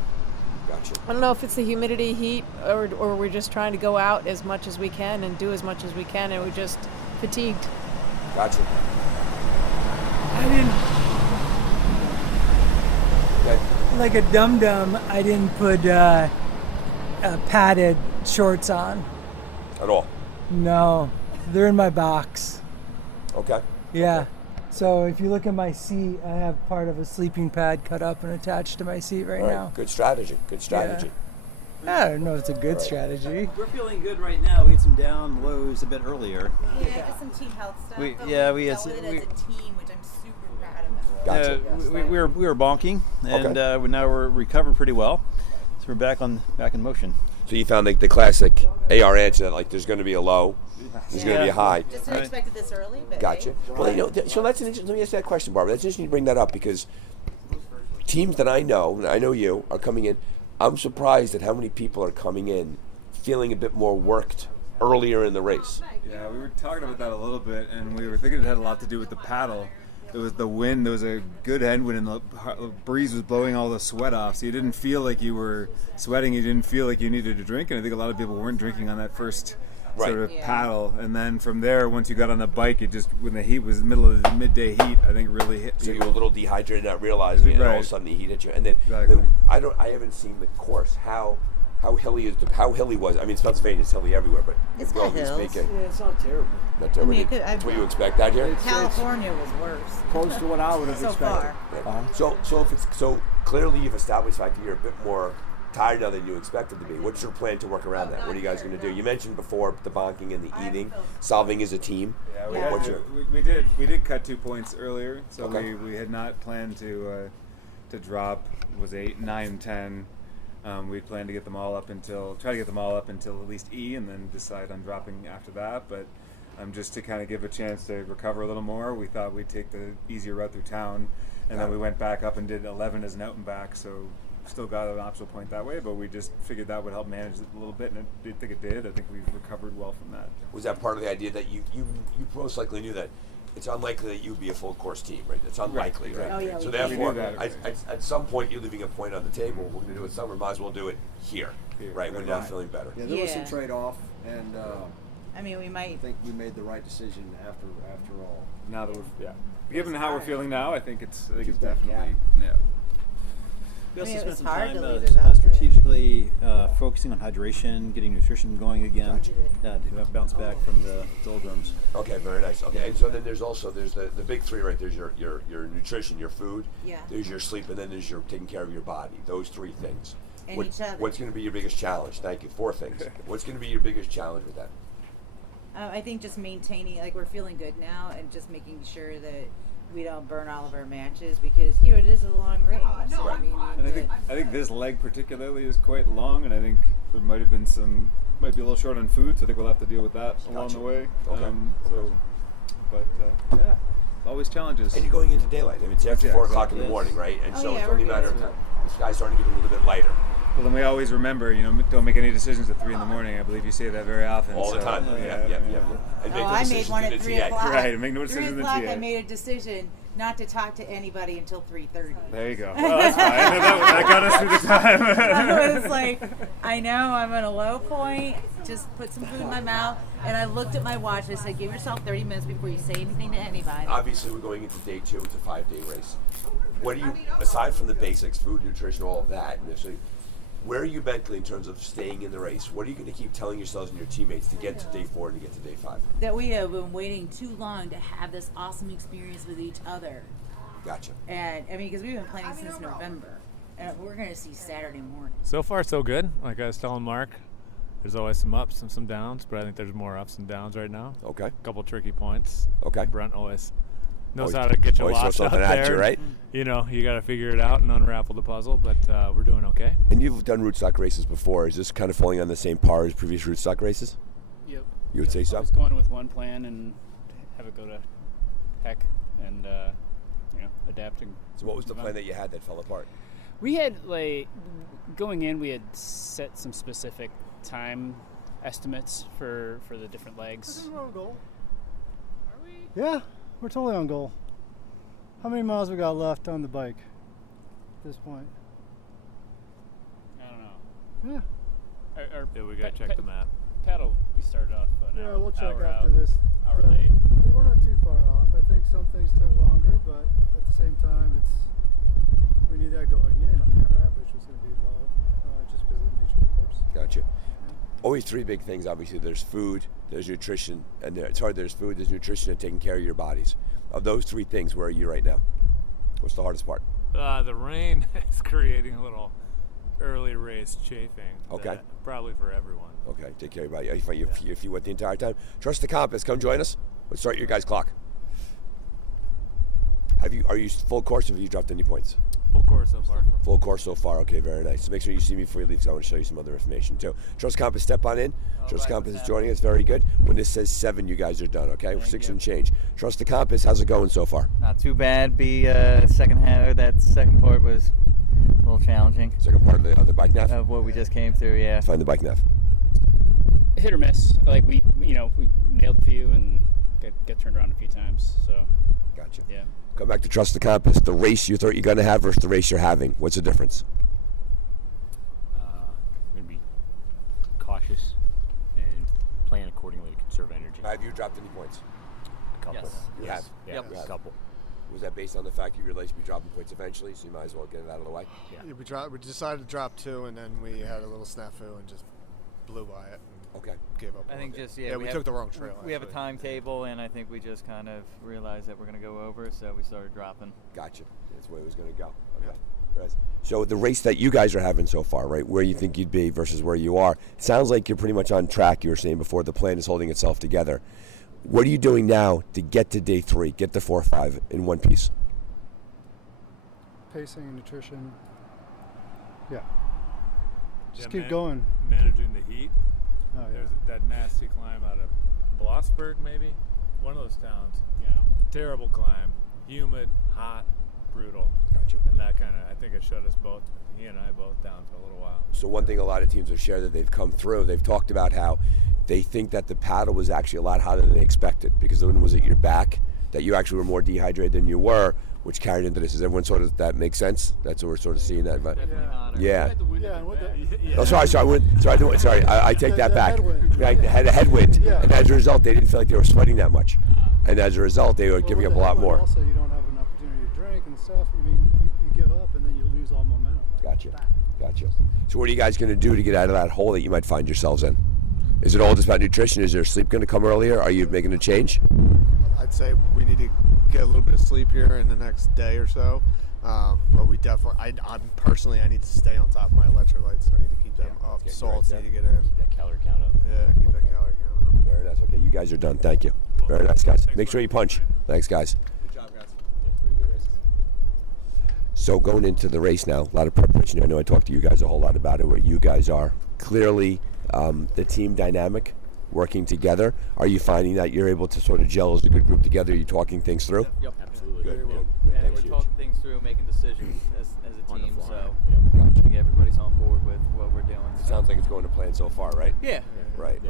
Gotcha. I don't know if it's the humidity, heat, or we're just trying to go out as much as we can and do as much as we can, and we're just fatigued. Gotcha. I didn't. Like a dum-dum, I didn't put padded shorts on. At all? No, they're in my box. Okay. Yeah. Okay. So if you look at my seat, I have part of a sleeping pad cut up and attached to my seat right now. Good strategy. Good strategy. I don't know if it's a good strategy. We're feeling good right now. We had some down lows a bit earlier. Yeah, just some team health stuff. We but had we some. dealt with it as a team, which I'm super proud of. Gotcha. We were bonking, and now we're recovered pretty well. So we're back in motion. So you found the classic AR answer that there's going to be a low, there's going to be a high. Just didn't expect it this early, but Gotcha. hey. Well, so that's let me ask that question, Barbara. That's interesting you bring that up because teams that I know you, are coming in. I'm surprised at how many people are coming in feeling a bit more worked earlier in the race. Yeah, we were talking about that a little bit, and we were thinking it had a lot to do with the paddle. It was the wind. There was a good headwind, and the breeze was blowing all the sweat off, so you didn't feel like you were sweating. You didn't feel like you needed a drink, and I think a lot of people weren't drinking on that first sort of paddle. And then from there, once you got on the bike, it just, when the heat was the middle of the midday heat, I think really hit So people. you were a little dehydrated, not realizing it, and all of a sudden the heat hit you. And then, Exactly. I haven't seen the course. How How hilly was? I mean, it's Pennsylvania. It's hilly everywhere, but It's got hills. speaking, Yeah, it's not terrible. not terrible. I mean, That's what you expect out here. California was worse. Close to what I would have so expected. Far. So clearly you've established the fact that you're a bit more tired now than you expected to be. What's your plan to work around that? What are you guys going to do? You mentioned before the bonking and the eating, solving as a team. Yeah, we did cut 2 points earlier, so we had not planned to drop 8, 9, 10. We'd planned to get them all up until at least E, and then decide on dropping after that. But just to kind of give a chance to recover a little more, we thought we'd take the easier route through town, and then we went back up and did 11 as an out and back. So still got an optional point that way, but we just figured that would help manage it a little bit, and I did think it did. I think we recovered well from that. Was that part of the idea that you most likely knew that it's unlikely that you'd be a full course team, right? It's unlikely, right? Oh, yeah, so we therefore, knew that. at some point, you're leaving a point on the table. We're going to do it somewhere. Might as well do it here, right? When you're not feeling better. Yeah, there was some trade-off, and I mean, we might. I think we made the right decision after all. Now that given how we're feeling now, I think it's definitely We also spent some hard time to leave it out strategically focusing on hydration, getting nutrition going again, to bounce back from the doldrums. Okay, very nice. Okay, and so then there's the big three, right? There's your nutrition, your food. Yeah. There's your sleep, and then there's your taking care of your body. Those three things. And each other. What's going to be your biggest challenge? Thank you. 4 things. What's going to be your biggest challenge with that? I think just maintaining, like, we're feeling good now, and just making sure that we don't burn all of our matches, because it is a long race. So Right. we need And I think this leg particularly is quite long, and I think there might be a little short on food, so I think we'll have to deal with that along the way. Okay. Yeah, always challenges. And you're going into daylight. I mean, it's after 4 o'clock in the morning, right? And so it's only a matter of time. The sky's starting to get a little bit lighter. Well, then we always remember, don't make any decisions at 3 in the morning. I believe you say that very often. All the time. Yeah. And make no I made decisions one in at the 3 TA. o'clock. Right, make no 3 decisions in the o'clock, TA. I made a decision not to talk to anybody until 3:30. There you go. Well, that's fine. that got us through the time. I was like, I know I'm at a low point. Just put some food in my mouth. And I looked at my watch. I said, give yourself 30 minutes before you say anything to anybody. Obviously, we're going into day 2. It's a 5-day race. What do you, aside from the basics, food, nutrition, all of that, initially, where are you mentally in terms of staying in the race? What are you going to keep telling yourselves and your teammates to get to day 4 and to get to day 5? That we have been waiting too long to have this awesome experience with each other. Gotcha. And I mean, because we've been planning since November, and we're going to see Saturday morning. So far, so good. Like I was telling Mark, there's always some ups and some downs, but I think there's more ups and downs right now. Okay. A couple tricky points. Okay. Brent always knows how to get you always throw lost out something at there. you, right? You got to figure it out and unravel the puzzle, but we're doing okay. And you've done rootstock races before. Is this kind of falling on the same par as previous rootstock races? Yep. You would say so? I was going with one plan and have it go to heck, and adapting. So what was the plan that you had that fell apart? We had, going in, we had set some specific time estimates for the different legs. I think we're on goal. Are we? Yeah, we're totally on goal. How many miles we got left on the bike at this point? I don't know. Yeah. Yeah, we got to check the map. Paddle, we started off an hour. We'll check hour after out, this. Hour late. We're not too far off. I think some things took longer, but at the same time, we knew that going in. I mean, our average was going to be low just because of the nature of the course. Gotcha. Always 3 big things, obviously. There's food, there's nutrition, and there's food, there's nutrition, and taking care of your bodies. Of those 3 things, where are you right now? What's the hardest part? The rain is creating a little early race chafing. Okay. Probably for everyone. Okay, take care of your body. If you went the entire time. Trust the compass. Come join us. Let's start your guys' clock. Are you full course, or have you dropped any points? Full course so far. Full course so far. Okay, very nice. So make sure you see me before you leave, because I want to show you some other information too. Trust Compass, step on in. Trust Compass is joining us. Very good. When this says 7, you guys are done. Okay, 6 and change. Trust the Compass. How's it going so far? Not too bad. Second half, or that second part was a little challenging. Second part of the bike nav? Of what we just came through, yeah. Find the bike nav. Hit or miss. Like we nailed a few and get turned around a few times. So. Gotcha. Yeah. Come back to Trust the Compass. The race you thought you're going to have versus the race you're having. What's the difference? I'm going to be cautious and plan accordingly to conserve energy. Have you dropped any points? A couple. Yes. You have? Yeah, You have. a couple. Was that based on the fact you realized you'd be dropping points eventually, so you might as well get it out of the way? Yeah, we decided to drop 2, and then we had a little snafu and just blew by it. And gave up. I think just we took the wrong trail. We have a timetable, and I think we just kind of realized that we're going to go over, so we started dropping. Gotcha. That's where it was going to go. Okay. Right. So the race that you guys are having so far, right, where you think you'd be versus where you are, it sounds like you're pretty much on track. You were saying before the plan is holding itself together. What are you doing now to get to day 3, get the 4-5 in one piece? Pacing and nutrition. Yeah. Just Yeah, keep going. Managing the heat. Oh, yeah. There's that nasty climb out of Blossburg, maybe? One of those towns. Yeah. Terrible climb. Humid, hot, brutal. Gotcha. And that kind of, I think it shut us both, he and I both, down for a little while. So one thing a lot of teams have shared that they've come through, they've talked about how they think that the paddle was actually a lot hotter than they expected because the wind was at your back, that you actually were more dehydrated than you were, which carried into this. Does everyone sort of, that make sense? That's what we're sort of seeing that. But yeah. Oh, sorry. I take that back. Right, they had a headwind, and as a result, they didn't feel like they were sweating that much, and as a result, they were giving up a lot more. Also, you don't have an opportunity to drink and stuff. I mean, you give up, and then you lose all momentum. Gotcha. So what are you guys going to do to get out of that hole that you might find yourselves in? Is it all just about nutrition? Is there sleep going to come earlier? Are you making a change? I'd say we need to get a little bit of sleep here in the next day or so. But we definitely, I need to stay on top of my electrolytes. I need to keep them up. Salts need to get in. Keep that calorie count up. Yeah, keep that calorie count up. Very nice. Okay, you guys are done. Thank you. Very nice, guys. Make sure you punch. Thanks, guys. Good job, guys. Pretty good race. So going into the race now, a lot of preparation. I know I talked to you guys a whole lot about it, where you guys are. Clearly, the team dynamic, working together. Are you finding that you're able to sort of gel as a good group together? Are you talking things through? Yep. Absolutely. Good. And we're talking things through, making decisions as a team. So Gotcha. I think everybody's on board with what we're doing. It sounds like it's going to plan so far, right? Yeah. Right.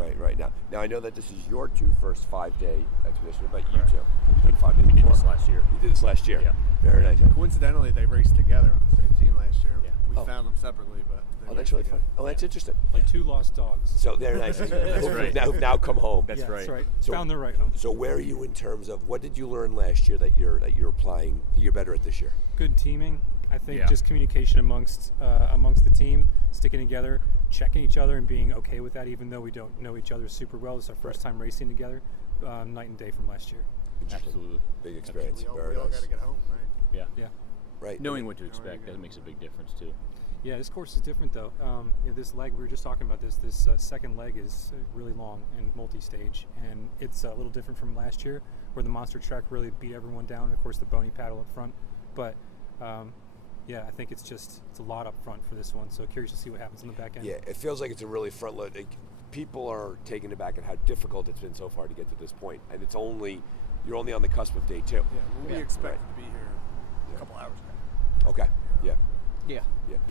Now I know that this is your 2 first 5-day expedition. What about you two? Have you done 5 days before? We did this last year. You did this last year. Yeah. Very nice. Coincidentally, they raced together on the same team last year. We found them separately, but they that's raced really together. fun. Oh, that's interesting. Like 2 lost dogs. So they're nice. That's right. Now come home. That's right. So, Found their right home. So where are you in terms of what did you learn last year that you're applying? That you're better at this year. Good teaming. I think just communication amongst the team, sticking together, checking each other, and being okay with that, even though we don't know each other super well. This is our first time racing together, night and day from last year. Absolutely. Big experience. We all got to get home, right? Yeah. Right. Knowing what to expect, that makes a big difference too. Yeah, this course is different though. This leg, we were just talking about this. This second leg is really long and multi-stage, and it's a little different from last year, where the monster truck really beat everyone down. And of course, the bony paddle up front, but. I think it's a lot up front for this one. So curious to see what happens in the back end. Yeah, it feels like it's a really front load. People are taken aback at how difficult it's been so far to get to this point, and you're only on the cusp of day 2. Yeah, we expected to be here a couple hours ago. Okay. Yeah.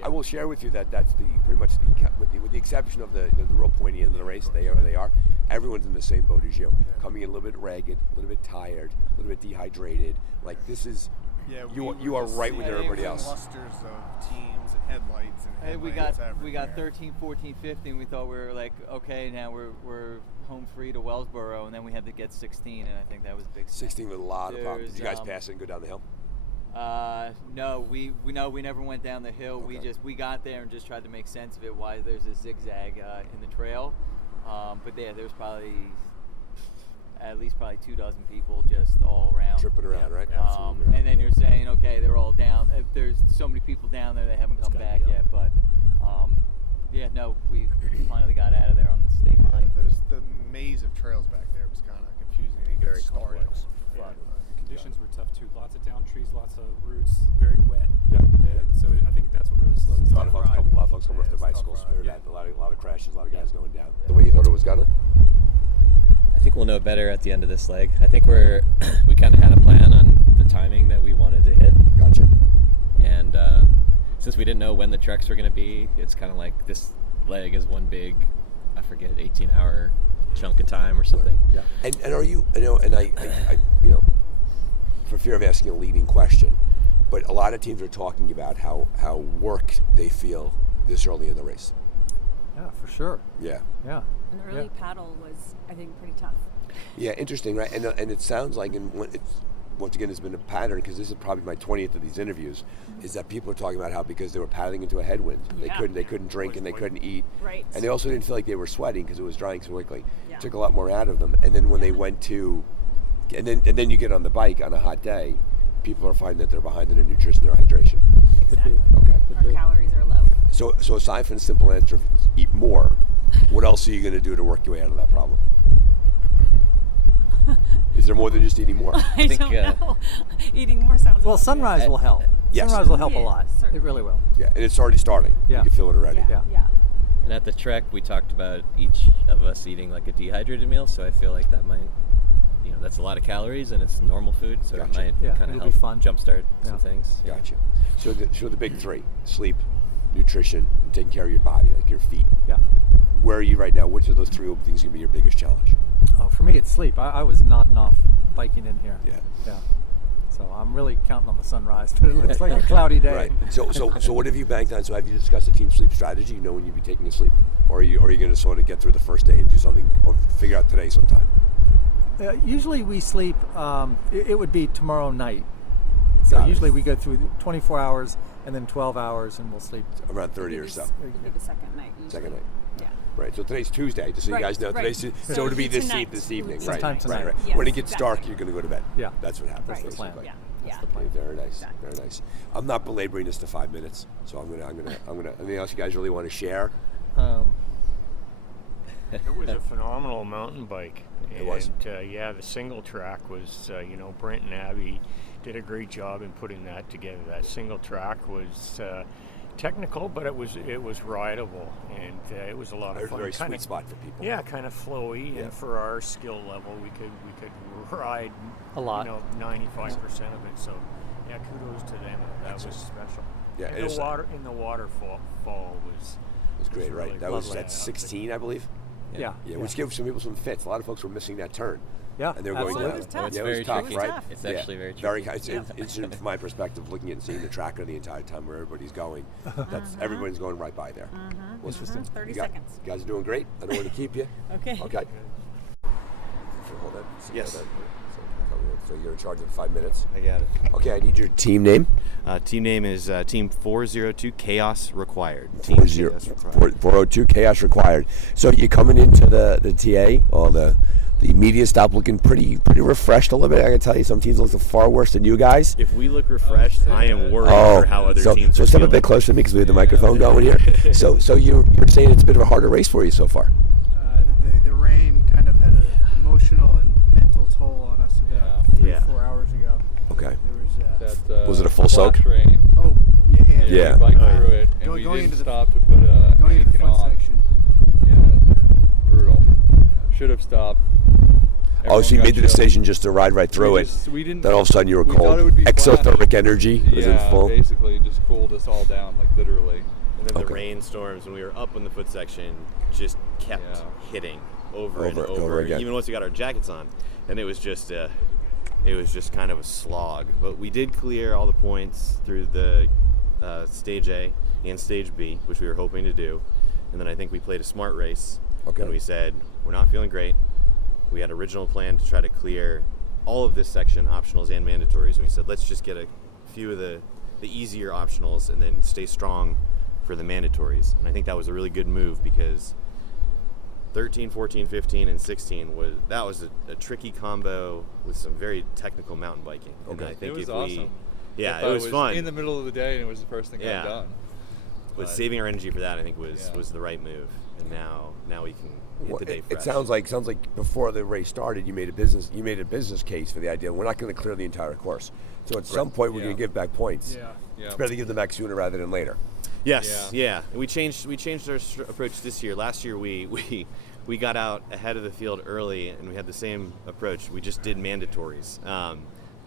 I will share with you that that's pretty much with the exception of the real pointy end of the race. They are. Everyone's in the same boat as you, coming in a little bit ragged, a little bit tired, a little bit dehydrated. Like this is. Yeah, you are right with everybody else. Clusters of teams and headlights and headlamps. We got 13, 14, 15. We thought we were like, okay, now we're home free to Wellsboro, and then we had to get 16, and I think that was a big. 16 with a lot of problems. Did you guys pass it and go down the hill? No, we never went down the hill. Okay. We got there and just tried to make sense of it. Why there's a zigzag in the trail, but there's probably. At least probably 24 people just all around. Tripping around, right? And then you're saying, okay, they're all down. There's so many people down there, they haven't come back yet. But, we finally got out of there on the state line. There's the maze of trails back there. It was kind of confusing to get started. The conditions were tough, too. Lots of down trees, lots of roots, very wet. Yeah. And so I think that's what really slowed us down. A lot of folks come off their bicycles. A lot of crashes, a lot of guys going down. The way you thought it was gonna? I think we'll know better at the end of this leg. I think we kind of had a plan on the timing that we wanted to hit. Gotcha. And since we didn't know when the treks were going to be, it's kind of like this leg is one big, 18-hour chunk of time or something. Yeah. And are you, I for fear of asking a leading question, but a lot of teams are talking about how worked they feel this early in the race. Yeah, for sure. Yeah. Yeah. And the early paddle was, I think, pretty tough. Yeah, interesting, right? And it sounds like once again, has been a pattern, because this is probably my 20th of these interviews, is that people are talking about how because they were paddling into a headwind, they couldn't drink and they couldn't eat, Right. and they also didn't feel like they were sweating because it was drying so quickly. It took a lot more out of them. And then when they went to, and then you get on the bike on a hot day, people are finding that they're behind in their nutrition, their hydration. Exactly. Okay. Our calories are low. So aside from the simple answer of eat more, what else are you going to do to work your way out of that problem? Is there more than just eating more? I don't know. Eating more sounds. Well, sunrise will help. Yes. Sunrise will help a Yeah, lot. certainly. It really will. Yeah, and it's already starting. Yeah. You can feel it already. Yeah. And at the trek, we talked about each of us eating like a dehydrated meal, so I feel like that might, that's a lot of calories and it's normal food, so it might kind of it'll be help fun. jumpstart some things. Gotcha. So the big three: sleep, nutrition, and taking care of your body, like your feet. Yeah. Where are you right now? Which of those three things are going to be your biggest challenge? Oh, for me, it's sleep. I was nodding off biking in here. Yeah. Yeah. So I'm really counting on the sunrise, but it looks like a cloudy day. Right. So what have you banked on? So have you discussed a team sleep strategy? You know when you'd be taking a sleep, or are you going to sort of get through the first day and do something, or figure out today sometime? Usually we sleep. It would be tomorrow night. So usually we go through 24 hours and then 12 hours, and we'll sleep around 30 or so. It'd be the second night. Usually. Second night. Yeah. Right. So today's Tuesday, just so you guys know. Right. Today's So so it'll be this tonight. evening. Sometime tonight. Right. Yes, When it gets exactly. dark, you're going to go to bed. Yeah. That's what happens. Right. That's the plan. Yeah. That's Yeah. the plan. Very nice. Very nice. I'm not belaboring this to 5 minutes, so I'm gonna. Anything else you guys really want to share? It was a phenomenal mountain bike. It was. And the single track was, Brent and Abby did a great job in putting that together. That single track was technical, but it was rideable, and it was a lot of It's a fun. very sweet spot for people. Yeah, kind of flowy, Yeah. and for our skill level, we could ride a lot. 95% of it. So, yeah, kudos to them. That was special. Yeah, and it is. the waterfall was. It was great, right? really That was lovely. at 16, I believe. Yeah. Which gave some people some fits. A lot of folks were missing that turn. Yeah, and they were going absolutely. down. It was tough. It's Yeah, it very was tough, tricky. right? It's actually very tricky. Very. It's interesting from my perspective, looking at and seeing the tracker the entire time where everybody's going. That's everybody's going right by there. Interesting. 30 You seconds. You guys are doing great. I don't want to keep you. Okay. Okay. Hold on. Yes. So you're in charge of 5 minutes. I got it. Okay, I need your team name. Team name is Team 402 Chaos Required. 402 Chaos Required. So you're coming into the TA or the media stop looking pretty refreshed a little bit. I can tell you, some teams look far worse than you guys. If we look refreshed, I am worried for how other teams so are step a feeling. bit closer to me because we have the microphone going here. So you're saying it's a bit of a harder race for you so far. The rain kind of had an emotional and mental toll on us about 3-4 hours ago. Okay. There Was it a full soak? Rain. Oh, yeah. We biked through it, and Going we into didn't the- stop to put going into the anything foot on. section. Yeah, brutal. Should have stopped. Oh, so you Everyone made the got chilled. decision just to ride right through it. We didn't. Then all of a sudden you were we cold. thought it would be Exothermic flash. energy was in full. Basically just cooled us all down, like literally. And then the Okay. rainstorms when we were up in the foot section just kept hitting over and Over over again. even once we got our jackets on, and it was just kind of a slog. But we did clear all the points through the stage A and stage B, which we were hoping to do. And then I think we played a smart race. Okay. And we said we're not feeling great. We had an original plan to try to clear all of this section, optionals and mandatories, and we said let's just get a few of the easier optionals and then stay strong for the mandatories. And I think that was a really good move because 13, 14, 15, and 16 was a tricky combo with some very technical mountain biking. And I think it was if awesome. yeah, I it was fun. In the middle of the day, and it was the first thing I'd done. But saving our energy for that, I think, was the right move. And now we can hit the day fresh. It sounds like before the race started, you made a business case for the idea. We're not going to clear the entire course. So at some point, we're going to give back points. Yeah. It's better to give them back sooner rather than later. Yes, yeah. And we changed our approach this year. Last year we got out ahead of the field early, and we had the same approach. We just did mandatories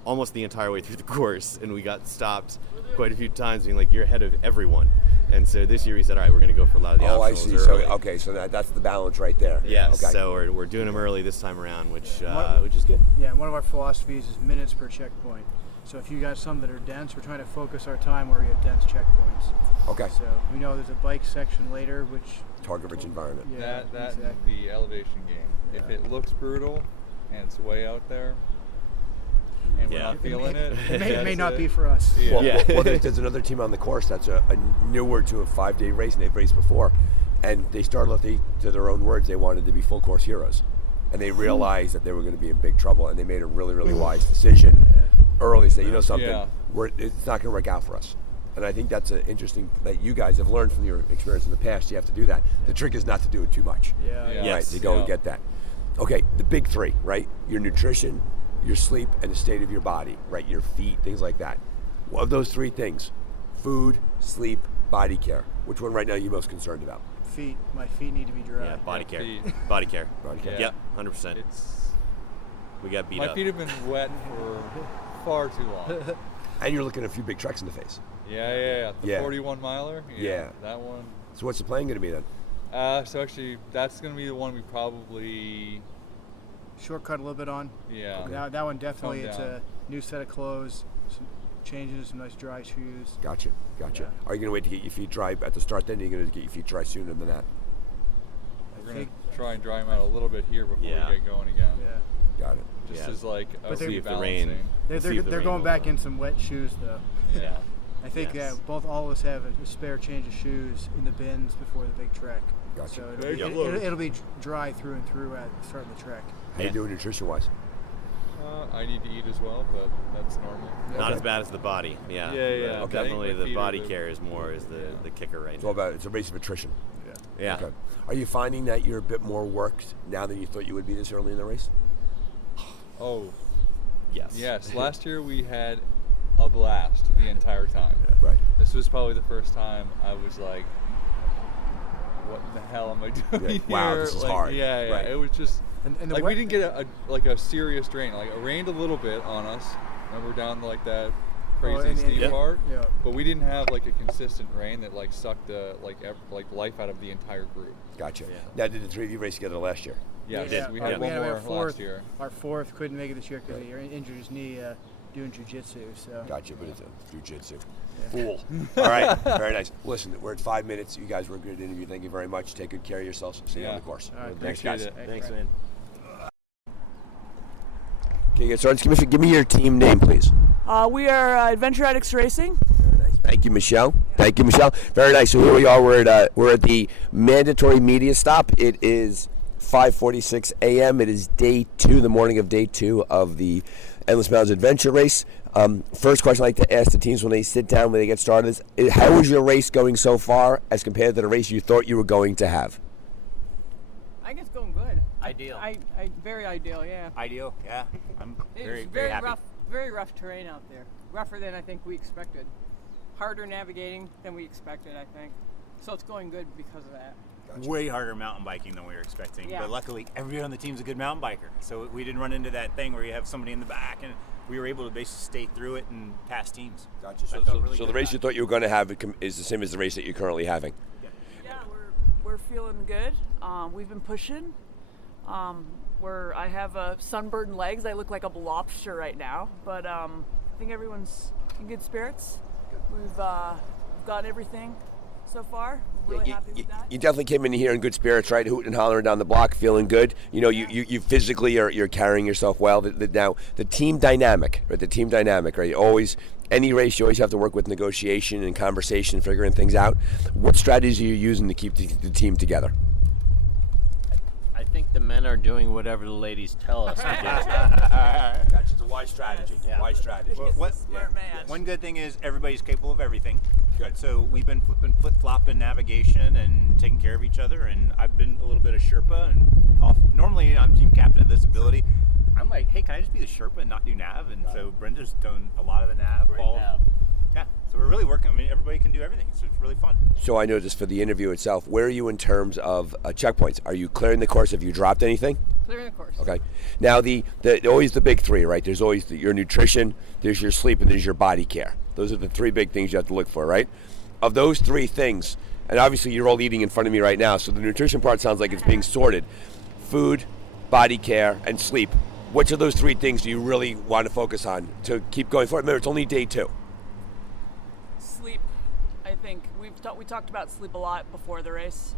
almost the entire way through the course, and we got stopped quite a few times, being like, "You're ahead of everyone." And so this year we said, "All right, we're going to go for a lot of the optionals I see. early." So that's the balance right there. Yes. Okay. So we're doing them early this time around, which is good. Yeah, and one of our philosophies is minutes per checkpoint. So if you got some that are dense, we're trying to focus our time where we have dense checkpoints. Okay. So we know there's a bike section later, which target-rich environment. Yeah, that exactly. the elevation game. If it looks brutal and it's way out there, and we're not feeling it. It may not be for us. Yeah. Well, there's another team on the course that's a newer to a 5-day race, and they've raced before, and they started off, to their own words, they wanted to be full course heroes, and they realized that they were going to be in big trouble, and they made a really, really wise decision early. Say, you know something, it's not going to work out for us. And I think that's interesting that you guys have learned from your experience in the past. You have to do that. The trick is not to do it too much. Right, to go and get that. Okay, the big three, right? Your nutrition, your sleep, and the state of your body, right? Your feet, things like that. Of those three things, food, sleep, body care, which one right now are you most concerned about? Feet. My feet need to be dry. Yeah, body care. Body care. Body care. Yep, 100%. We got beat up. My feet have been wet for far too long. And you're looking at a few big treks in the face. Yeah. The 41 miler. Yeah. That one. So what's the plan going to be then? So actually, that's going to be the one we probably shortcut a little bit on. Yeah. Okay. That one definitely. It's a new set of clothes, some changes, some nice dry shoes. Gotcha. Yeah. Are you going to wait to get your feet dry at the start then? Or are you going to get your feet dry sooner than that? We're going to try and dry them out a little bit here before we get going again. Yeah. Got it. Just as like a see if the rain. They're going back in some wet shoes though. Yeah. I think all of us have a spare change of shoes in the bins before the big trek. Gotcha. So it'll be dry through and through at the start of the trek. How you doing nutrition-wise? I need to eat as well, but that's normal. Not as bad as the body. Yeah. Okay. Definitely the body care is the kicker right now. It's a race of attrition. Yeah. Okay. Are you finding that you're a bit more worked now than you thought you would be this early in the race? Oh. Yes. Yes. Last year we had a blast the entire time. Right. This was probably the first time I was like, what the hell am I doing here? Wow, this is hard. Yeah. Right. It was just and like we didn't get a serious rain. Like it rained a little bit on us, and we're down to like that crazy steam part. Yeah. But we didn't have like a consistent rain that like sucked the like life out of the entire group. Gotcha. Now, did the three of you race together last year? Yes, we had one more last year. Our fourth couldn't make it this year because he injured his knee doing jiu-jitsu. So. Gotcha, but it's a jiu-jitsu. Fool. All right, very nice. Listen, we're at 5 minutes. You guys were a good interview. Thank you very much. Take good care of yourselves. See you on the course. All right, thanks, guys. Thanks, man. Okay, get started. Give me your team name, please. We are Adventure Addicts Racing. Very nice. Thank you, Michelle. Very nice. So here we are. We're at the mandatory media stop. It is 5:46 a.m. It is day 2, the morning of day 2 of the Endless Mountains Adventure Race. First question I like to ask the teams when they sit down, when they get started, is how was your race going so far as compared to the race you thought you were going to have? I think it's going good. Ideal. Very ideal, yeah. Ideal, yeah. I'm very happy. Very rough terrain out there. Rougher than I think we expected. Harder navigating than we expected, I think. So it's going good because of that. Gotcha. Way harder mountain biking than we were expecting. Yeah. But luckily, everybody on the team's a good mountain biker. So we didn't run into that thing where you have somebody in the back, and we were able to basically stay through it and pass teams. Gotcha. So the race you thought you were going to have is the same as the race that you're currently having? Yeah, we're feeling good. We've been pushing. I have sunburned legs. I look like a lobster right now, but I think everyone's in good spirits. We've got everything so far. We're really happy with that. You definitely came in here in good spirits, right? Hooting and hollering down the block, feeling good. You know, you physically you're carrying yourself well. Now the team dynamic, right? Always, any race you always have to work with negotiation and conversation, figuring things out. What strategy are you using to keep the team together? I think the men are doing whatever the ladies tell us to do. Gotcha. It's a wise strategy. Yeah. Wise strategy. One good thing is everybody's capable of everything. Good. So we've been flip-flopping navigation and taking care of each other, and I've been a little bit of Sherpa. And normally I'm team captain of this ability. I'm like, hey, can I just be the Sherpa and not do nav? And so Brenda's done a lot of the nav. Great nav. Yeah, so we're really working. I mean, everybody can do everything, so it's really fun. So I know just for the interview itself, where are you in terms of checkpoints? Are you clearing the course? Have you dropped anything? Clearing the course. Okay. Now the always the big three, right? There's always your nutrition, there's your sleep, and there's your body care. Those are the three big things you have to look for, right? Of those three things, and obviously you're all eating in front of me right now, so the nutrition part sounds like it's being sorted. Food, body care, and sleep. Which of those three things do you really want to focus on to keep going forward? Remember, it's only day 2. Sleep. I think we talked about sleep a lot before the race,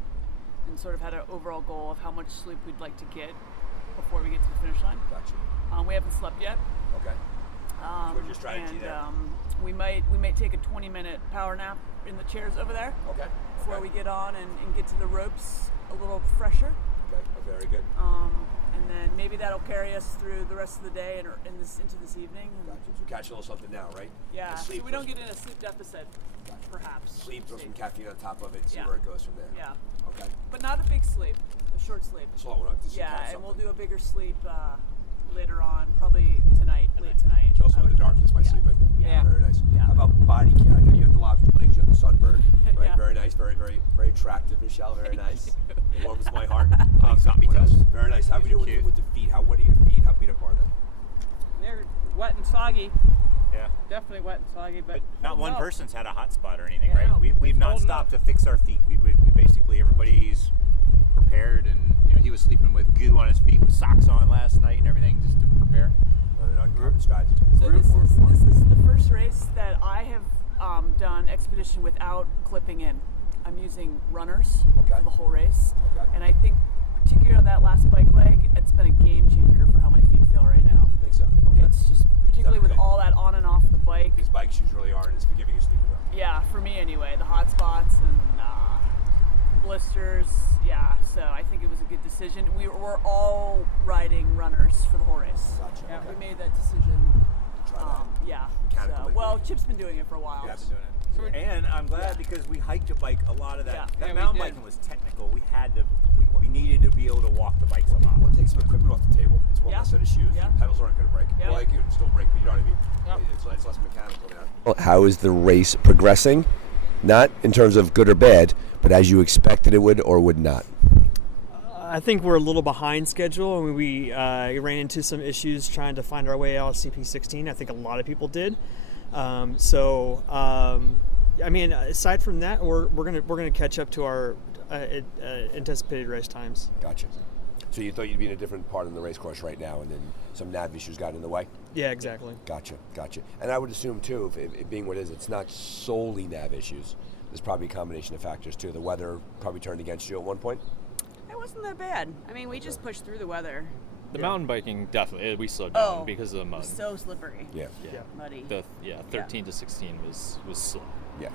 and sort of had an overall goal of how much sleep we'd like to get before we get to the finish line. Gotcha. We haven't slept yet. Okay. What's your strategy and, there? We might take a 20-minute power nap in the chairs over there. Okay. Before we get on and get to the ropes a little fresher. Okay. Very good. And then maybe that'll carry us through the rest of the day and into this evening. Gotcha. So catch a little something now, right? Yeah. And So sleep we don't get in a sleep deficit, perhaps. Sleep, throw some caffeine on top of it, see Yeah. where it goes from there. Yeah. Okay. But not a big sleep, a short sleep. Slow one up. Just Yeah, catch and we'll something. do a bigger sleep late tonight. Kill some of the darkness by sleeping. Yeah. Very nice. Yeah. How about body care? I know you have the lobster legs, you have the sunburn. Right. Yeah. Very nice. Very, very, very attractive, Michelle. Very nice. It warms my heart. Zombie what toes. else? Very nice. How we doing with the feet? How wet are your feet? How beat up are they? They're wet and soggy. Yeah. Definitely wet and soggy, but Not one no. person's had a hot spot or anything, Yeah, right? no, We've it's not holding stopped up. to fix our feet. We basically, everybody's prepared, and he was sleeping with goo on his feet with socks on last night and everything just to prepare. Uncommon strategy. So this is the first race that I have done expedition without clipping in. I'm using runners for the whole race. Okay. And I think particularly on that last bike leg, it's been a game changer for how my feet feel right now. I think so. Okay. It's just particularly with all that on and off the bike. These bike shoes really aren't as forgiving as sleeping though. Yeah, for me anyway. The hot spots and blisters. Yeah, so I think it was a good decision. We're all riding runners for the whole race. Gotcha. Yeah, Okay. we made that decision. Try that. Yeah. Mechanical So, well, Chip's been doing it for a while. Yeah, I've been doing it. And I'm glad because we hiked a bike a lot of that. Yeah. That Yeah, we mountain did. biking was technical. We had to, we needed to be able to walk the bikes a lot. Well, take some equipment off the table. It's one Yeah. less set of shoes. Yeah. Your pedals aren't going to break. Yeah. Well, like you still break, but you know what I mean. Yep. It's less mechanical now. Well, how is the race progressing? Not in terms of good or bad, but as you expected it would or would not. I think we're a little behind schedule. I mean, we ran into some issues trying to find our way out of CP16. I think a lot of people did. I mean, aside from that, we're gonna catch up to our anticipated race times. Gotcha. So you thought you'd be in a different part of the race course right now, and then some nav issues got in the way? Yeah, exactly. Gotcha. And I would assume, too, if it being what it is, it's not solely nav issues. There's probably a combination of factors, too. The weather probably turned against you at one point? It wasn't that bad. I mean, we just pushed through the weather. The mountain biking definitely we slowed down because of the It mud. was so slippery. Yeah. Muddy. 13 to 16 was slow. Yeah.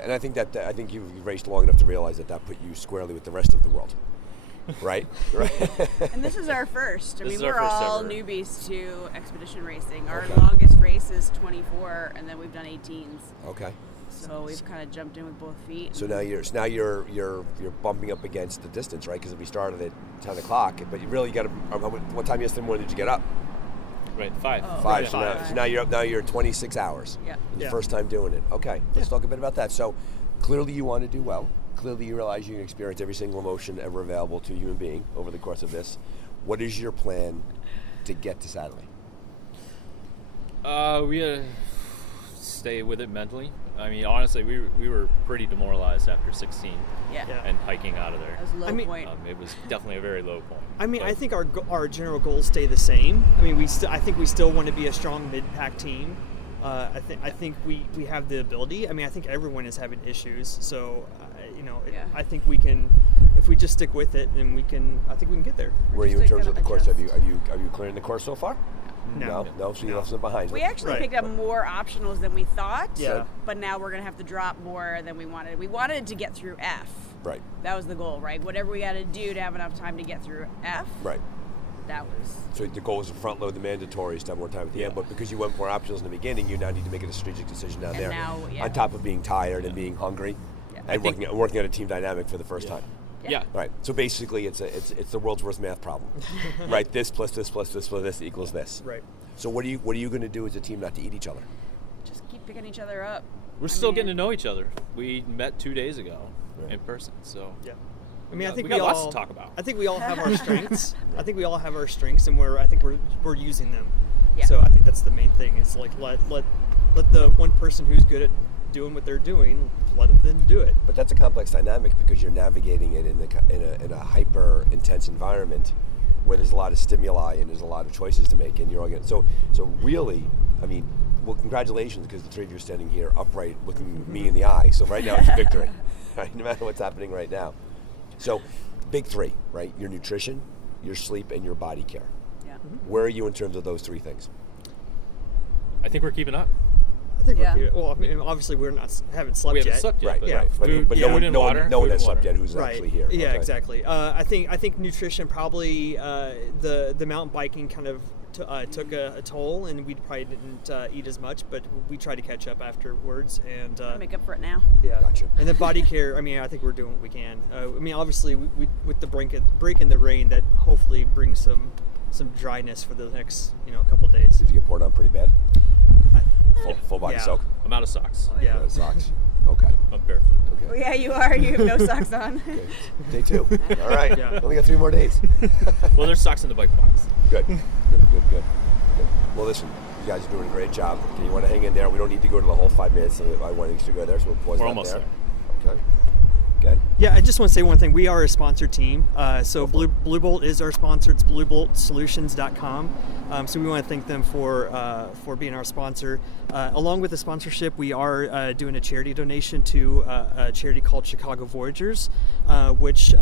And I think I think you've raced long enough to realize that put you squarely with the rest of the world. Right? And this is our first. I This mean, is our we're first all ever. newbies to expedition racing. Our Okay. longest race is 24, and then we've done 18s. Okay. So we've kind of jumped in with both feet. So now you're bumping up against the distance, right? Because if we started at 10 o'clock, but you really got to. What time yesterday morning did you get up? Right, 5. Oh. 5. Yeah. So now you're up. Now you're 26 hours. Yeah. Your first time doing it. Okay. Let's talk a bit about that. So clearly you want to do well. Clearly you realize you can experience every single emotion ever available to a human being over the course of this. What is your plan to get to Saturday? We had to stay with it mentally. I mean, honestly, we were pretty demoralized after 16. Yeah. And hiking out of there. That was a low point. It was definitely a very low point. I mean, But I think our general goals stay the same. I mean, I think we still want to be a strong mid-pack team. I think we have the ability. I mean, I think everyone is having issues. So, I think we can, if we just stick with it, then I think we can get there. Where are you in terms of the course? Are you clearing the course so far? No. So you left some behind. We actually picked up more optionals than we thought. Yeah. But now we're going to have to drop more than we wanted. We wanted to get through F. Right. That was the goal, right? Whatever we got to do to have enough time to get through F. Right. That was. So the goal is to front load the mandatories to have more time at the end, but because you went for optionals in the beginning, you now need to make a strategic decision down And there. now, yeah. On top of being tired and being hungry, and working on a team dynamic for the first time. Yeah. Right. So basically, it's the world's worst math problem. Right. This plus this plus this plus this equals this. Right. So what are you going to do as a team not to eat each other? Just keep picking each other up. we're still getting to know each other. We met 2 days ago in person, so yeah. I mean, I think we got lots to talk about. I think we all have our strengths. I think we all have our strengths, and I think we're using them. Yeah. So I think that's the main thing. Is like let the one person who's good at doing what they're doing, let them do it. But that's a complex dynamic because you're navigating it in a hyper intense environment where there's a lot of stimuli and there's a lot of choices to make, and you're all getting so really. I mean, well, congratulations because the three of you are standing here upright, looking me in the eye. So right now it's a victory, right? No matter what's happening right now. So, big three, right? Your nutrition, your sleep, and your body care. Yeah. Where are you in terms of those three things? I think we're keeping up. I think we're good. Well, I mean, obviously haven't slept yet. We haven't slept yet. Right, but right. Food, But food and water. no one food has and water. slept yet who's actually here. Yeah, Okay. exactly. I think nutrition probably the mountain biking kind of took a toll, and we probably didn't eat as much, but we tried to catch up afterwards and make up for it now. Yeah, gotcha. And then body care. I mean, I think we're doing what we can. I mean, obviously, we with the break in the rain, that hopefully brings some dryness for the next couple days. Did you get poured on pretty bad? Full body soak. I'm out of socks. Yeah. Out of socks. Okay. I'm barefoot. Okay. Oh, yeah, you are. You have no socks on. Okay. Day 2. All right. Yeah. Only got 3 more days. Well, there's socks in the bike box. Good. Well, listen, you guys are doing a great job. Okay, you want to hang in there. We don't need to go to the whole 5 minutes. I want to go there, so we'll pause We're that almost there. Okay. Good. Yeah, I just want to say one thing. We are a sponsored team. So Blue Bolt is our sponsor. It's blueboltsolutions.com. So we want to thank them for being our sponsor. Along with the sponsorship, we are doing a charity donation to a charity called Chicago Voyagers, which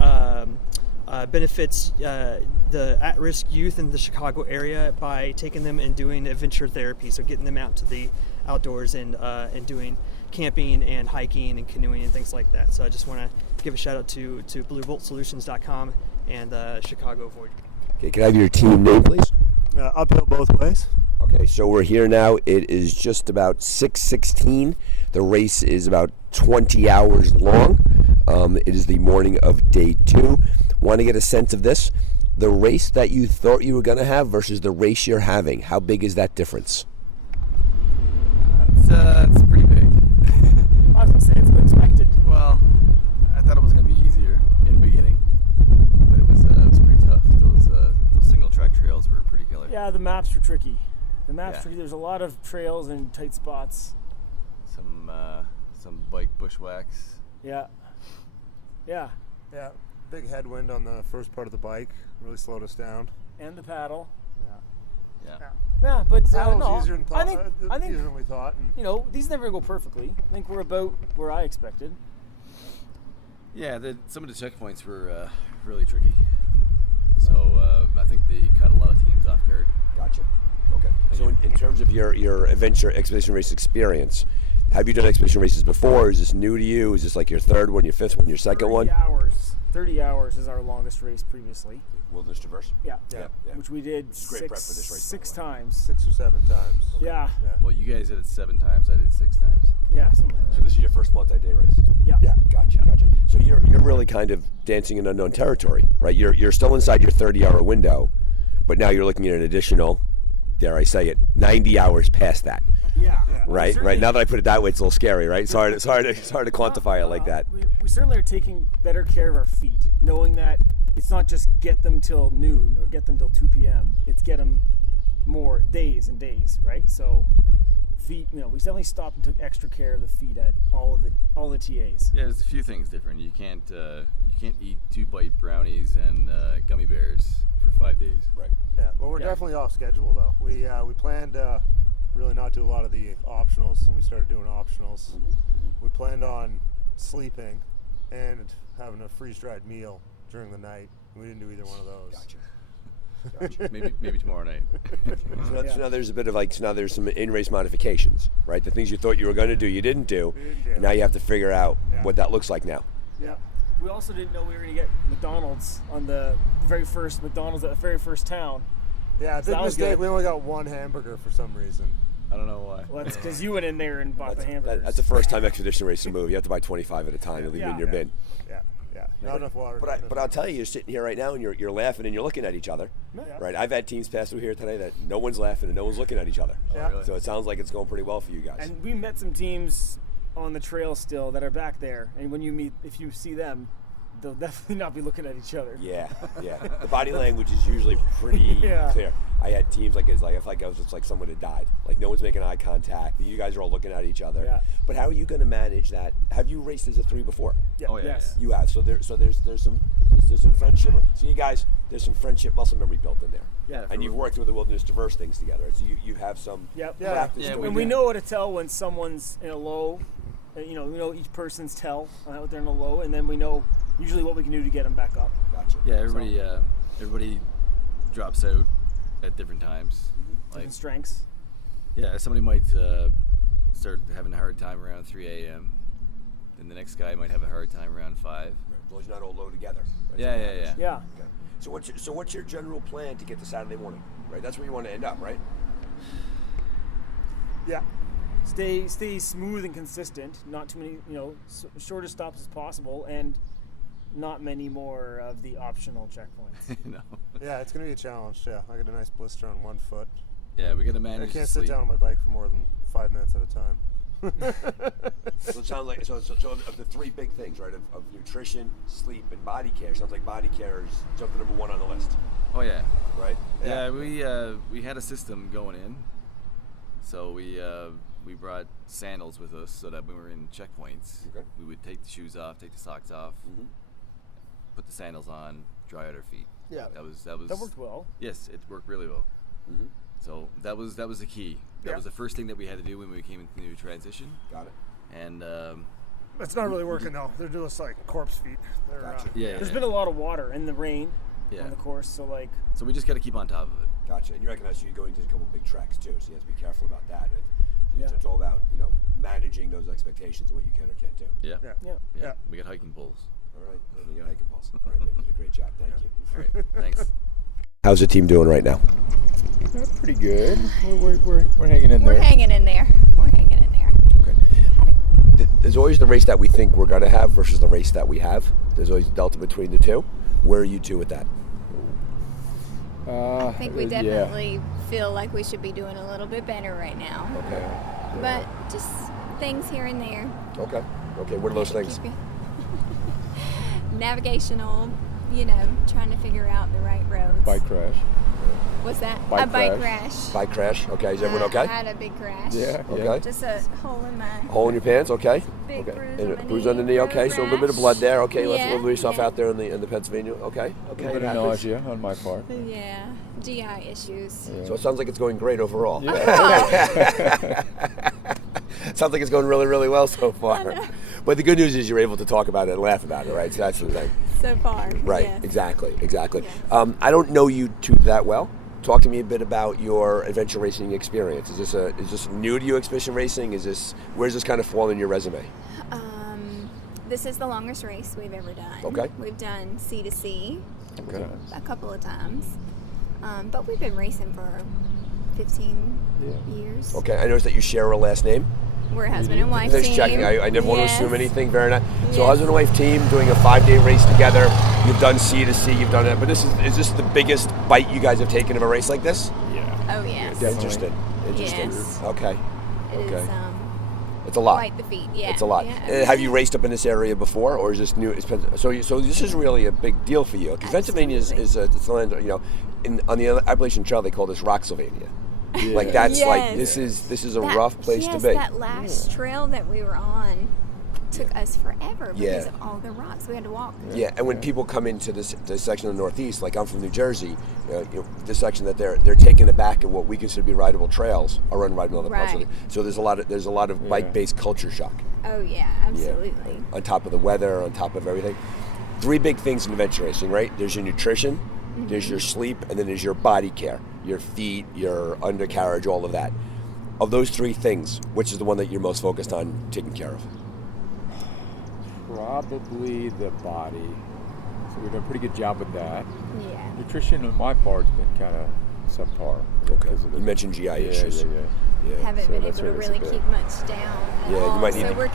benefits the at-risk youth in the Chicago area by taking them and doing adventure therapy. So getting them out to the outdoors and doing camping and hiking and canoeing and things like that. So I just want to give a shout out to blueboltsolutions.com and Chicago Voyagers. Okay, can I have your team name, please? Uphill both ways. Okay, so we're here now. It is just about 6:16. The race is about 20 hours long. It is the morning of day 2. Want to get a sense of this? The race that you thought you were going to have versus the race you're having. How big is that difference? It's pretty big. I was going to say it's expected. Well, I thought it was going to be easier in the beginning, but it was pretty tough. Those single track trails were pretty killer. Yeah, the maps were tricky. Tricky. There's a lot of trails and tight spots. Some bike bushwhacks. Yeah. Big headwind on the first part of the bike really slowed us down. And the paddle. Yeah, but Paddle's no, easier than I think easier than we thought. And these never go perfectly. I think we're about where I expected. Yeah, some of the checkpoints were really tricky. So I think they cut a lot of teams off guard. Gotcha. Okay. So in terms of your adventure expedition race experience, have you done expedition races before? Is this new to you? Is this like your third one, your fifth one, your second one? 30 hours is our longest race previously. Wilderness Traverse? Yeah. Which we did great prep for this race, 6 times. 6 or 7 times. Okay. Yeah. Well, you guys did it 7 times. I did 6 times. Yeah, something like that. So this is your first multi-day race? Yeah. Yeah, gotcha. So you're really kind of dancing in unknown territory, right? You're still inside your 30-hour window, but now you're looking at an additional, dare I say it, 90 hours past that. Yeah. Right. Now that I put it that way, it's a little scary, right? It's hard to quantify it like that. We certainly are taking better care of our feet, knowing that it's not just get them till noon or get them till 2 p.m. It's get them more days and days, right? So feet, we definitely stopped and took extra care of the feet at all the TAs. Yeah, there's a few things different. You can't eat 2 bite brownies and gummy bears for 5 days. Right. Yeah. Well, we're definitely off schedule though. We planned really not do a lot of the optionals, and we started doing optionals. We planned on sleeping and having a freeze-dried meal during the night. We didn't do either one of those. Gotcha. maybe tomorrow night. So now there's a bit of now there's some in-race modifications, right? The things you thought you were going to do, you didn't do. And now you have to figure out what that looks like now. Yeah. We also didn't know we were going to get McDonald's on the very first McDonald's at the very first town. Yeah, big mistake. We only got 1 hamburger for some reason. I don't know why. Well, that's because you went in there and bought the hamburgers. That's the first time expedition race to move. You have to buy 25 at a time and leave them in your bin. Yeah. Not enough water. But I'll tell you, you're sitting here right now and you're laughing and you're looking at each other. Right? I've had teams pass through here today that no one's laughing and no one's looking at each other. Really? So it sounds like it's going pretty well for you guys. And we met some teams on the trail still that are back there. And when if you see them, they'll definitely not be looking at each other. Yeah. The body language is usually pretty clear. I had teams I felt like I was just like someone had died. Like no one's making eye contact. You guys are all looking at each other. Yeah. But how are you going to manage that? Have you raced as a 3 before? Yeah. Oh, yeah. Yes. You have. So there's some friendship. See, you guys, there's some friendship muscle memory built in there. Yeah. And you've worked with the Wilderness Traverse things together. So you have some practice. And we know how to tell when someone's in a low. We know each person's tell when they're in a low, and then we know usually what we can do to get them back up. Gotcha. Yeah, everybody drops out at different times. Different strengths. Yeah, somebody might start having a hard time around 3 a.m. Then the next guy might have a hard time around 5. Right. Those not all low together. Right? Yeah. Yeah. Okay. So what's your general plan to get to Saturday morning? Right. That's where you want to end up, right? Yeah. Stay smooth and consistent. Not too many, shortest stops as possible, and not many more of the optional checkpoints. No. Yeah, it's gonna be a challenge. Yeah, I got a nice blister on one foot. Yeah, we got to manage. I can't to sit sleep. down on my bike for more than 5 minutes at a time. So it sounds like so of the three big things, right? Of nutrition, sleep, and body care. Sounds like body care is something number one on the list. Oh yeah. Right. Yeah, we had a system going in, so we brought sandals with us so that when we were in checkpoints, we would take the shoes off, take the socks off, put the sandals on, dry out our feet. Yeah. That worked well. Yes, it worked really well. So that was the key. That was the first thing that we had to do when we came into transition. Got it. And it's not really working though. They're just like corpse feet. There's been a lot of water and the rain on the course, so we just got to keep on top of it. Gotcha. And you recognize you're going to a couple big treks too, so you have to be careful about that. It's all about managing those expectations and what you can or can't do. Yeah. We got hiking poles. All right. We got hiking poles. All right, you did a great job. Thank you. All right. Thanks. How's the team doing right now? Pretty good. We're hanging in there. We're hanging in there. There's always the race that we think we're going to have versus the race that we have. There's always a delta between the two. Where are you two with that? I think we definitely feel like we should be doing a little bit better right now. Okay. But just things here and there. Okay. What are those things? Navigational, trying to figure out the right roads. Bike crash. What's that? Bike a bike crash. Bike crash. Okay. Is everyone okay? I had a big crash. Yeah. Okay. Just a hole in my. Hole in your pants. Okay. Big bruise And on my bruise knee, on the knee. Okay. So a little bit of blood there. Okay. Let's Yeah, leave yourself out there in the Pennsylvania. Okay. A little bit of nausea on my part. Yeah. GI issues. Yeah. So it sounds like it's going great overall. Yeah. Sounds like it's going really, really well so far. But the good news is you're able to talk about it and laugh about it, right? So that's the thing. So far. Right. Yes. Exactly. Yes. I don't know you two that well. Talk to me a bit about your adventure racing experience. Is this new to you, expedition racing? Where's this kind of fall in your resume? This is the longest race we've ever done. Okay. We've done sea to sea Okay. a couple of times, but we've been racing for 15 years. Okay. I noticed that you share a last name. We're a husband and wife Thanks team. for checking. I never want to assume Yes. anything. Very nice. So Yes. husband and wife team doing a 5-day race together. You've done sea to sea. You've done it. But is this the biggest bite you guys have taken of a race like this? Yeah. Oh yes. Interesting. Yes. Okay. It Okay. is, It's a lot. quite the feat. Yeah. It's a lot. Yeah. Have you raced up in this area before, or is this new? So this is really a big deal for you. Because Pennsylvania is it's the land. On the Appalachian Trail they call this Rocksylvania. Yeah. Like that's Yes. like this is a rough place to be. That last trail that we were on took us forever because Yeah. of all the rocks. We had to walk. Yeah, and when people come into this section of the Northeast, like I'm from New Jersey, this section that they're taken aback at what we consider to be rideable trails are unrideable in other parts of Right. it. So there's a lot of bike-based culture shock. Oh yeah, absolutely. On top of the weather, on top of everything. 3 big things in adventure racing, right? There's your nutrition, there's your sleep, and then there's your body care, your feet, your undercarriage, all of that. Of those 3 things, which is the one that you're most focused on taking care of? Probably the body. So we've done a pretty good job with that. Yeah. Nutrition on my part's been kind of subpar. Okay. You mentioned GI issues. Yeah. Haven't So been that's able to hurt us a really bit. keep much down. At Yeah, you all. might need so to- we're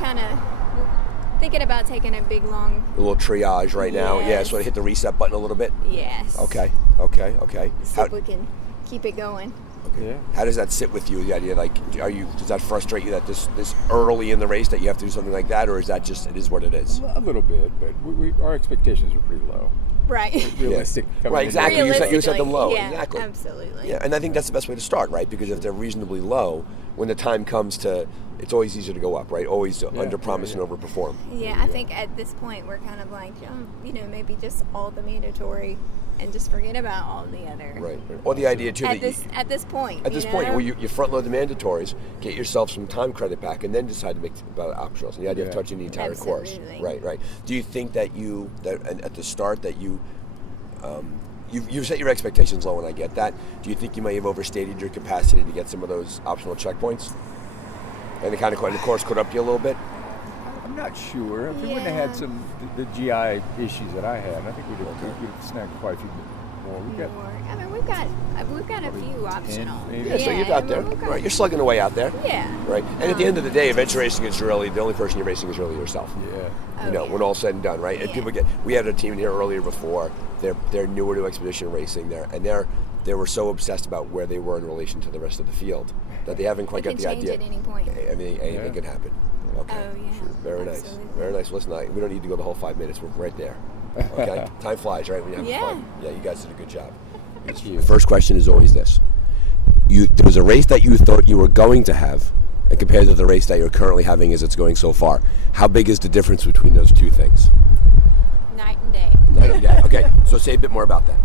thinking about taking a big long. A little triage right now. Yeah, Yes. so hit the reset button a little bit. Yes. Okay. See if we can keep it going. Yeah. How does that sit with you? The idea, does that frustrate you that this early in the race that you have to do something like that, or is that just it is what it is? A little bit, but our expectations are pretty low. Right. Realistic. Right, exactly. You set them low. Yeah, Exactly. absolutely. Yeah, and I think that's the best way to start, right? Because if they're reasonably low, when the time comes to, it's always easier to go up, right? Always under promise and over perform. Yeah, I think at this point we're kind of like, maybe just all the mandatory and just forget about all the other. Right. Or the idea too At that this point. at this point, where you front load the mandatories, get yourself some time credit back, and then decide to make about optionals. And the idea of touching the entire course. Absolutely. Right. Do you think that at the start that you you've set your expectations low, and I get that. Do you think you may have overstated your capacity to get some of those optional checkpoints? And it kind of, the course caught up to you a little bit? I'm not sure. If we wouldn't have had the GI issues that I had, I think we'd have snagged quite a few more. I mean, we've got a few optional. Yeah, so you're out there, right? You're slugging away out there, yeah. Right. And at the end of the day, adventure racing is really the only person you're racing is really yourself. Yeah. When all said and done, right? And people we had a team in here earlier before. They're newer to expedition racing there, and they were so obsessed about where they were in relation to the rest of the field that they haven't quite got the idea. It can change at any point. Anything can happen. Okay. Oh yeah. Sure. Very nice. Very nice. Listen, we don't need to go the whole 5 minutes. We're right there. Okay. Time flies, right? When you have fun. Yeah, you guys did a good job. The first question is always this: there was a race that you thought you were going to have, and compared to the race that you're currently having as it's going so far, how big is the difference between those two things? Night and day. Night and day. Okay, so say a bit more about that.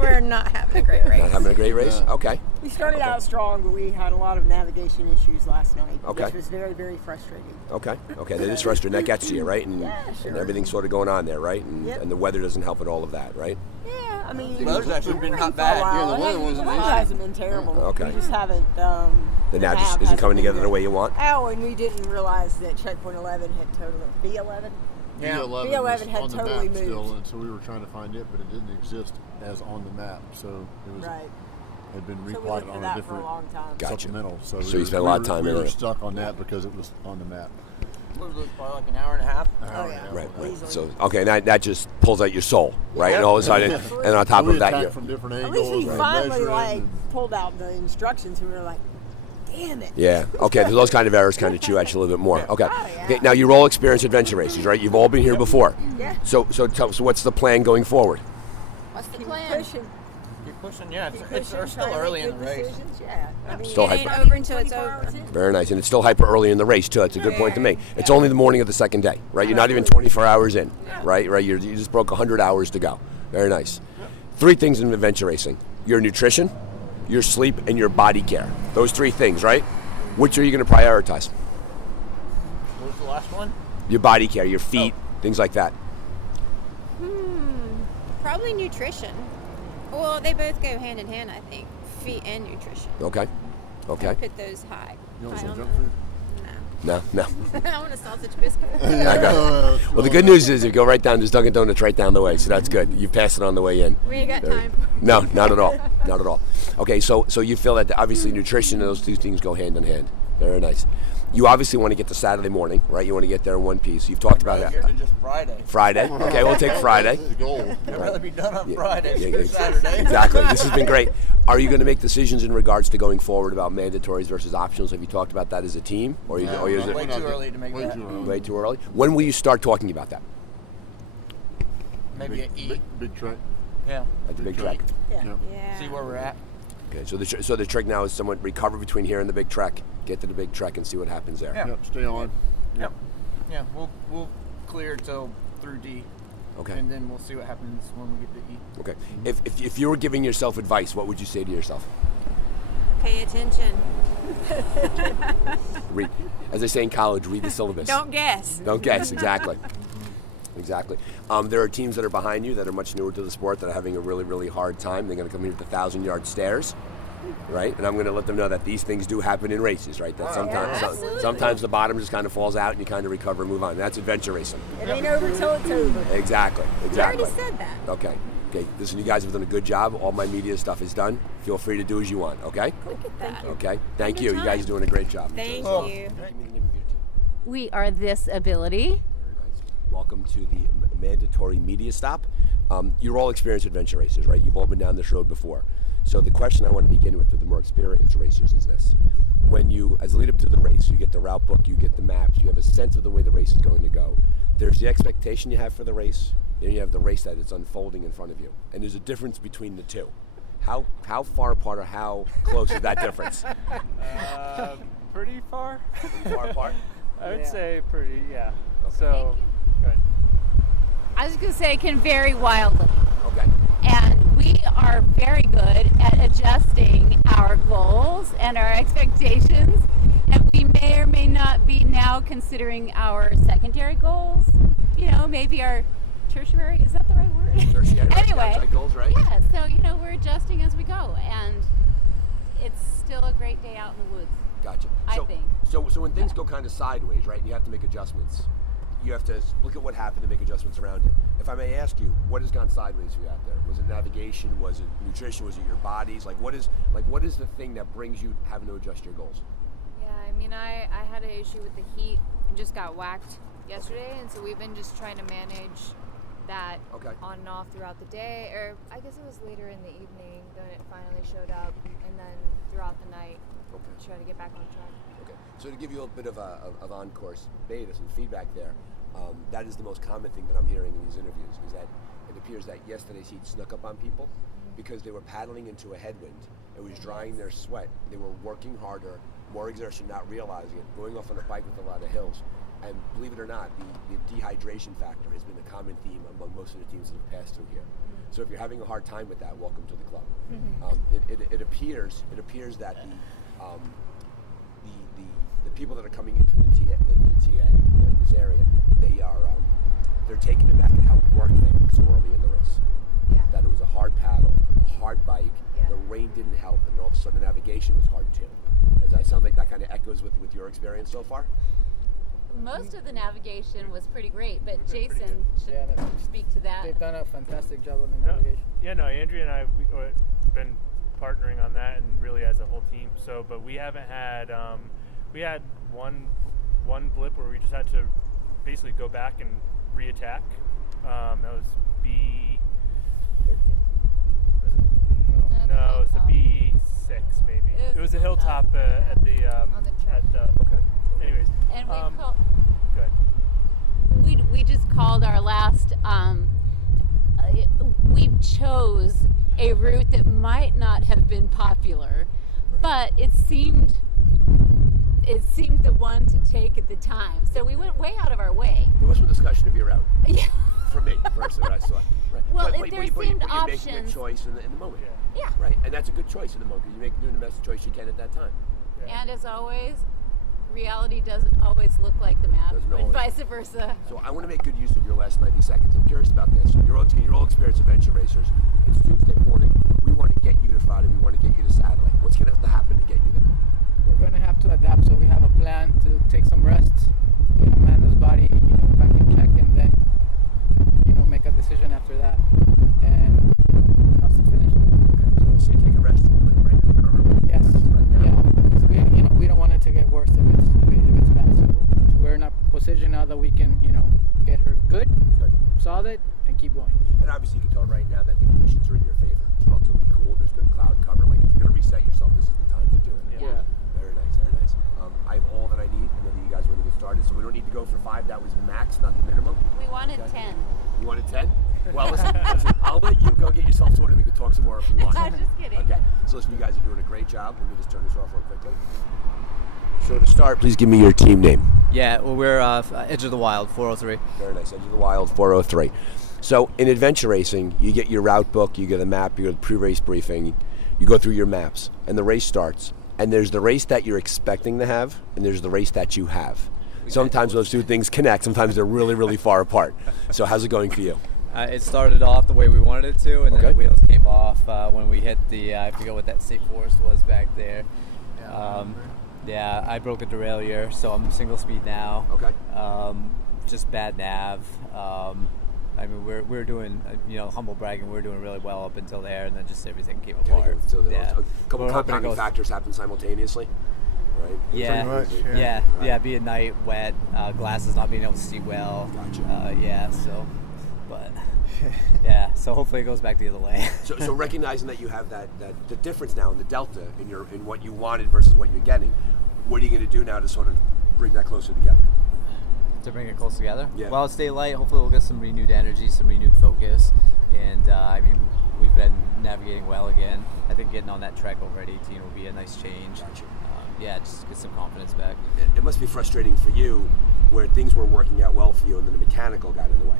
We're not having a great race. Not having a great race? Okay. We started out strong, but we had a lot of navigation issues last night, which was very, very frustrating. Okay. That is frustrating. That gets to you, right? And, and everything's sort of going on there, right? And the weather doesn't help with all of that, right? Yeah, I mean, the weather's actually been not bad. Yeah, the weather wasn't bad. It hasn't been terrible. Okay. We just haven't. The nav just isn't coming together the way you want? Oh, and we didn't realize that checkpoint 11 had totally B11. Yeah, B11 had totally moved. Still, and so we were trying to find it, but it didn't exist as on the map. So it was had been replotted on a different supplemental. So you spent a lot of time in it. We were stuck on that because it was on the map. What was it, probably like an hour and a half? Right. So that just pulls out your soul, right? And all of a sudden, and on top of that, from different at angles. least we finally pulled out the instructions. We were like, damn it. Yeah. Okay. Those kind of errors kind of chew at you a little bit more. Okay. Okay. Now you're all experienced adventure racers, right? You've all been here before. Yeah. So what's the plan going forward? What's the plan? Keep pushing. Yeah. It's still early in the race. Yeah. I mean, Still it ain't hyper. over until it's over. Very nice, and it's still hyper early in the race too. That's a good point to make. It's only the morning of the second day, right? You're not even 24 hours in, right? You just broke 100 hours to go. Very nice. 3 things in adventure racing: your nutrition, your sleep, and your body care. Those 3 things, right? Which are you going to prioritize? What was the last one? Your body care, your feet, things like that. Probably nutrition. Well, they both go hand in hand, I think. Feet and nutrition. Okay. I put those high. You want high some on junk food? No. I want a sausage biscuit. Well, the good news is you go right down, there's Dunkin' Donuts right down the way, so that's good. You pass it on the way in. We ain't got time. No, not at all. Not at all. Okay, so you feel that obviously nutrition and those 2 things go hand in hand. Very nice. You obviously want to get to Saturday morning, right? You want to get there in one piece. You've talked about that. Just Friday. Friday. Okay, we'll take Friday. That's the goal. I'd rather be done on Friday Yeah, than Saturday. Exactly. This has been great. Are you going to make decisions in regards to going forward about mandatories versus optionals? Have you talked about that as a team? Or is it way too early to make that. Way too early? When will you start talking about that? Maybe an E. Big track. Yeah. At the big track. Yeah. See where we're at. Okay, so the trick now is somewhat recover between here and the big trek, get to the big trek and see what happens there. Yeah. Yep, stay on. Yep. Yeah, we'll clear till through D. Okay. And then we'll see what happens when we get to E. Okay. If you were giving yourself advice, what would you say to yourself? Pay attention. Read. As they say in college, read the syllabus. Don't guess. Don't guess, exactly. Exactly. There are teams that are behind you that are much newer to the sport that are having a really, really hard time. They're going to come here with the 1,000-yard stairs, right? And I'm going to let them know that these things do happen in races, right? That sometimes the bottom just kind of falls out and you kind of recover and move on. That's adventure racing. It ain't over till it's over. Exactly. You already said that. Okay. Listen, you guys have done a good job. All my media stuff is done. Feel free to do as you want, okay? Look at that. Okay. Thank you. You guys are doing a great job. Thank you. We are This Ability. Welcome to the mandatory media stop. You're all experienced adventure racers, right? You've all been down this road before. So the question I want to begin with the more experienced racers is this. When you, as a lead up to the race, you get the route book, you get the maps, you have a sense of the way the race is going to go. There's the expectation you have for the race, then you have the race that is unfolding in front of you. And there's a difference between the two. How far apart or how close is that difference? Pretty far. Pretty far apart? I would say pretty, yeah. Okay. So, good. I was going to say it can vary wildly. Okay. And we are very good at adjusting our goals and our expectations. And we may or may not be now considering our secondary goals. You know, maybe our tertiary, is that the right word? Tertiary, anyway, outside goals, right? Yeah, so, we're adjusting as we go, and it's still a great day out in the woods. Gotcha. I think. So when things go kind of sideways, right, and you have to make adjustments, you have to look at what happened and make adjustments around it. If I may ask you, what has gone sideways for you out there? Was it navigation? Was it nutrition? Was it your bodies? What is the thing that brings you having to adjust your goals? Yeah, I had an issue with the heat and just got whacked yesterday, and so we've been just trying to manage that on and off throughout the day, or I guess it was later in the evening then it finally showed up, and then throughout the night try to get back on track. Okay, so to give you a bit of on-course beta, some feedback there, that is the most common thing that I'm hearing in these interviews, is that it appears that yesterday's heat snuck up on people because they were paddling into a headwind. It was drying their sweat. They were working harder, more exertion, not realizing it, going off on a bike with a lot of hills. And believe it or not, the dehydration factor has been a common theme among most of the teams that have passed through here. So if you're having a hard time with that, welcome to the club. It appears that the people that are coming into the TA this area, they're taken aback at how worked they were so early in the race. Yeah. That it was a hard paddle, a hard bike. The rain didn't help, and all of a sudden the navigation was hard too. Does that sound like that kind of echoes with your experience so far? Most of the navigation was pretty great, but Jason should speak to that. They've done a fantastic job on the navigation. Andrea and I we've been partnering on that, and really as a whole team. So, but we haven't had we had one blip where we just had to basically go back and reattack. That was B. No, it was the B6 maybe. It was a hilltop at the anyways. And go ahead. We just called our last. We chose a route that might not have been popular, but it seemed the one to take at the time. So we went way out of our way. There was some discussion of your route. Yeah. For me, personally, I saw it. Right. Well, but there you're seemed making options. a choice in the moment. Yeah. Right, and that's a good choice in the moment because you're doing the best choice you can at that time. And as always, reality doesn't always look like the map, and vice versa. So I want to make good use of your last 90 seconds. I'm curious about this. You're all experienced adventure racers. It's Tuesday morning. We want to get you to Friday. We want to get you to Saturday. What's going to have to happen to get you there? We're going to have to adapt, so we have a plan to take some rest, get Amanda's body, back in check, and then, make a decision after that, and cross the finish. So you take a rest right now. Yes. Yeah. Because we don't want it to get worse if it's bad. So we're in a position now that we can, get her good, solid, and keep going. And obviously, you can tell right now that the conditions are in your favor. It's relatively cool. There's good cloud cover. Like if you're going to reset yourself, this is the time to do it. Yeah. Very nice. Very nice. I have all that I need. I know that you guys want to get started, so we don't need to go for 5. That was the max, not the minimum. We wanted 10. You wanted 10? Well, listen, I'll let you go get yourself sorted. We can talk some more if you want. I'm just kidding. Okay. So listen, you guys are doing a great job. Let me just turn this off real quickly. So to start, please give me your team name. Yeah, well, we're Edge of the Wild, 403. Very nice, Edge of the Wild, 403. So in adventure racing, you get your route book, you get a map, you get a pre-race briefing, you go through your maps, and the race starts. And there's the race that you're expecting to have, and there's the race that you have. Sometimes those two things connect. Sometimes they're really, really far apart. So how's it going for you? It started off the way we wanted it to, and then the wheels came off when we hit the, I forget what that state forest was back there. Yeah, I broke a derailleur, so I'm single speed now. Okay. Just bad nav. I mean, we're doing, humble bragging, we're doing really well up until there, and then just everything came apart. So yeah. A couple compounding factors happen simultaneously, right? Yeah, much, yeah. Be at night, wet, glasses not being able to see well. Gotcha. So hopefully it goes back the other way. So recognizing that you have the difference now in the delta in what you wanted versus what you're getting, what are you going to do now to sort of bring that closer together? To bring it close together? Yeah. Well, stay light. Hopefully we'll get some renewed energy, some renewed focus. And, we've been navigating well again. I think getting on that track over at 18 will be a nice change. Gotcha. Just get some confidence back. It must be frustrating for you where things were working out well for you and then the mechanical got in the way.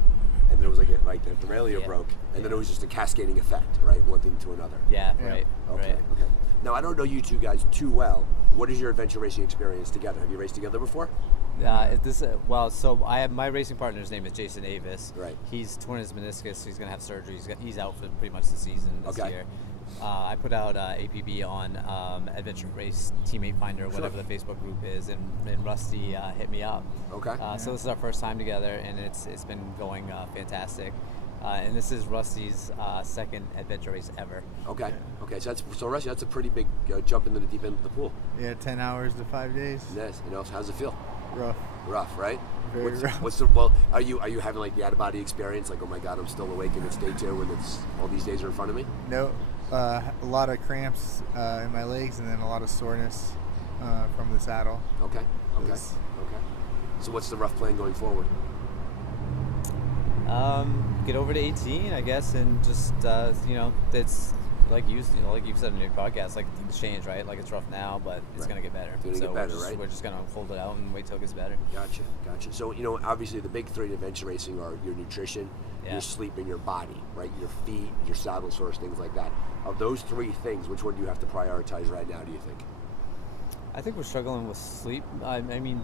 And then it was like the derailleur broke, and then it was just a cascading effect, right? One thing to another. Yeah, right. Okay. Now, I don't know you two guys too well. What is your adventure racing experience together? Have you raced together before? So I have my racing partner's name is Jason Avis. Right. He's torn his meniscus, so he's gonna have surgery. He's out for pretty much the season this year. I put out APB on Adventure Race Teammate Finder, whatever the Facebook group is, and Rusty hit me up. Okay. So this is our first time together, and it's been going fantastic. And this is Rusty's second adventure race ever. Okay. Okay. So Rusty, that's a pretty big jump into the deep end of the pool. Yeah, 10 hours to 5 days. Yes. How's it feel? Rough, right? Very rough. Are you having like the out of body experience? Like, oh my God, I'm still awake and it's day 2 and it's all these days are in front of me? No, a lot of cramps in my legs and then a lot of soreness from the saddle. Okay. So what's the rough plan going forward? Get over to 18, I guess, and just it's like you said in your podcast, like things change, right? Like it's rough now, but it's gonna get better. It's gonna get better, right? We're just gonna hold it out and wait till it gets better. Gotcha. So obviously the big 3 in adventure racing are your nutrition, your sleep, and your body, right? Your feet, your saddle sores, things like that. Of those 3 things, which one do you have to prioritize right now? Do you think? I think we're struggling with sleep. I mean,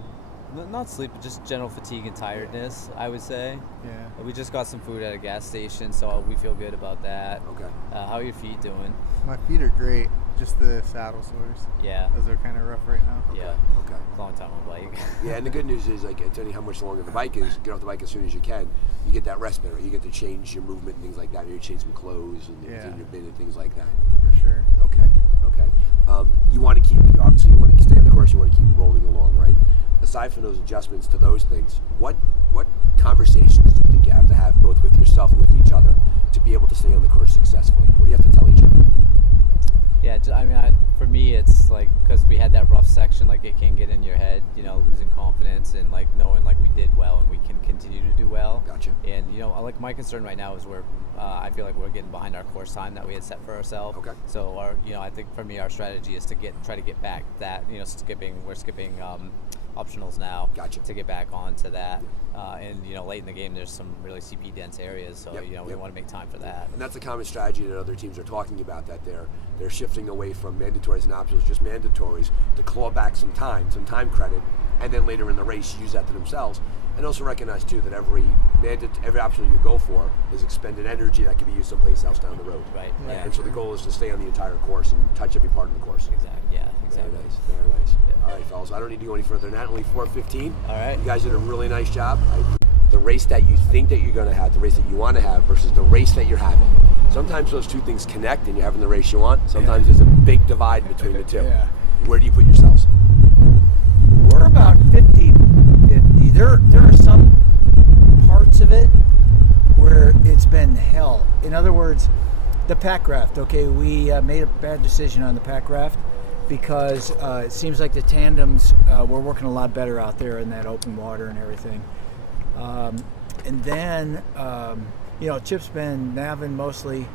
not sleep, but just general fatigue and tiredness, I would say. Yeah. We just got some food at a gas station, so we feel good about that. Okay. How are your feet doing? My feet are great, just the saddle sores. Yeah. Those are kind of rough right now. Yeah. Okay. Long time on a bike. Yeah, and the good news is, like, depending how much longer the bike is, get off the bike as soon as you can. You get that respite, right? You get to change your movement and things like that. You change some clothes and in your bin and things like that. For sure. Okay. You want to stay on the course. You want to keep rolling along, right? Aside from those adjustments to those things, what conversations do you think you have to have both with yourself and with each other to be able to stay on the course successfully? What do you have to tell each other? Yeah, I mean, for me, it's like because we had that rough section, like it can get in your head, losing confidence and like knowing like we did well and we can continue to do well. Gotcha. And like my concern right now is I feel like we're getting behind our course time that we had set for ourselves. Okay. So I think for me, our strategy is to try to get back that we're skipping optionals now. Gotcha. To get back onto that. And late in the game, there's some really CP dense areas, so we want to make time for that. And that's a common strategy that other teams are talking about, that they're shifting away from mandatories and optionals, just mandatories, to claw back some time credit, and then later in the race use that to themselves. And also recognize too that every optional you go for is expended energy that can be used someplace else down the road. Right. Yeah. And so the goal is to stay on the entire course and touch every part of the course. Exactly. Yeah. Exactly. Very nice. Yeah. All right, fellas. I don't need to go any further than that. Only 4:15. All right. You guys did a really nice job. The race that you think that you're going to have, the race that you want to have, versus the race that you're having. Sometimes those two things connect, and you're having the race you want. Sometimes there's a big divide between the two. Yeah. Where do you put yourselves? We're about 50-50. There are some parts of it where it's been hell. In other words, the pack raft. Okay, we made a bad decision on the pack raft because it seems like the tandems were working a lot better out there in that open water and everything. And then, Chip's been navin mostly,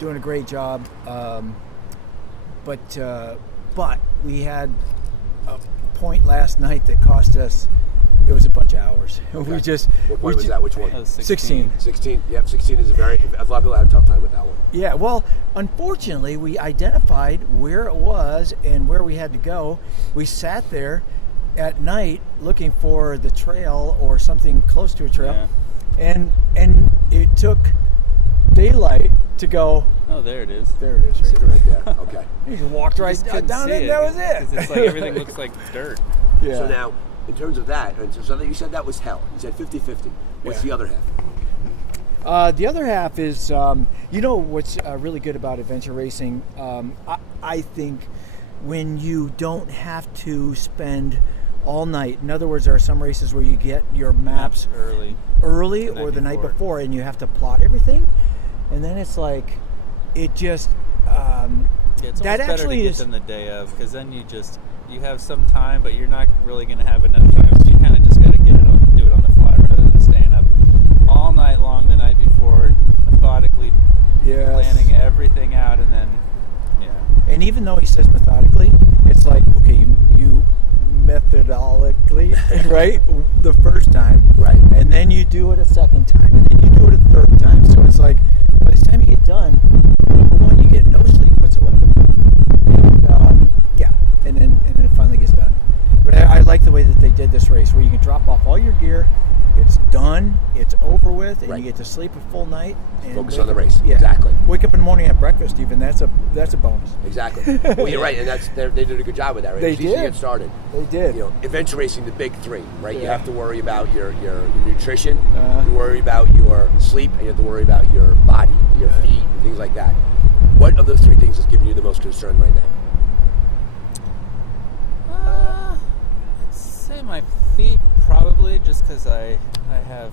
doing a great job. But we had a point last night that cost us. It was a bunch of hours. Okay. What point was that? Which one? 16. 16. Yep, 16 is a lot of people had a tough time with that one. Yeah, well, unfortunately, we identified where it was and where we had to go. We sat there at night looking for the trail or something close to a trail, and it took daylight to go. Oh, there it is. There it is, right there. Okay. You just walked right down it. That was it. It's like everything looks like dirt. Yeah. So now, in terms of that, and so you said that was hell. You said 50-50. What's the other half? The other half is, what's really good about adventure racing? I think when you don't have to spend all night. In other words, there are some races where you get your maps early or the night before, and you have to plot everything. And then it's like, it just it's that better actually to get is them the day of, because then you have some time, but you're not really going to have enough time. So you kind of just got to do it on the fly rather than staying up all night long the night before, methodically planning everything out, and then And even though he says methodically, it's like, okay, you methodically, right, the first time, right, and then you do it a second time, and then you do it a third time. So it's like, by the time you get done, number one, you get no sleep whatsoever, and then it finally gets done. But I like the way that they did this race where you can drop off all your gear. It's done. It's over with, and Right. you get to sleep a full night. And Focus wake on the up- race. Yeah. Exactly. Wake up in the morning at breakfast. Even that's a bonus. Exactly. Well, you're right, and they did a good job with that, right? They It's easy to did. get started. They did. You know, adventure racing, the big three, right? You Yeah. have to worry about your nutrition, you worry about your sleep, and you have to worry about your body, your feet, and things like that. What of those three things is giving you the most concern right now? I'd say my feet probably, just because I have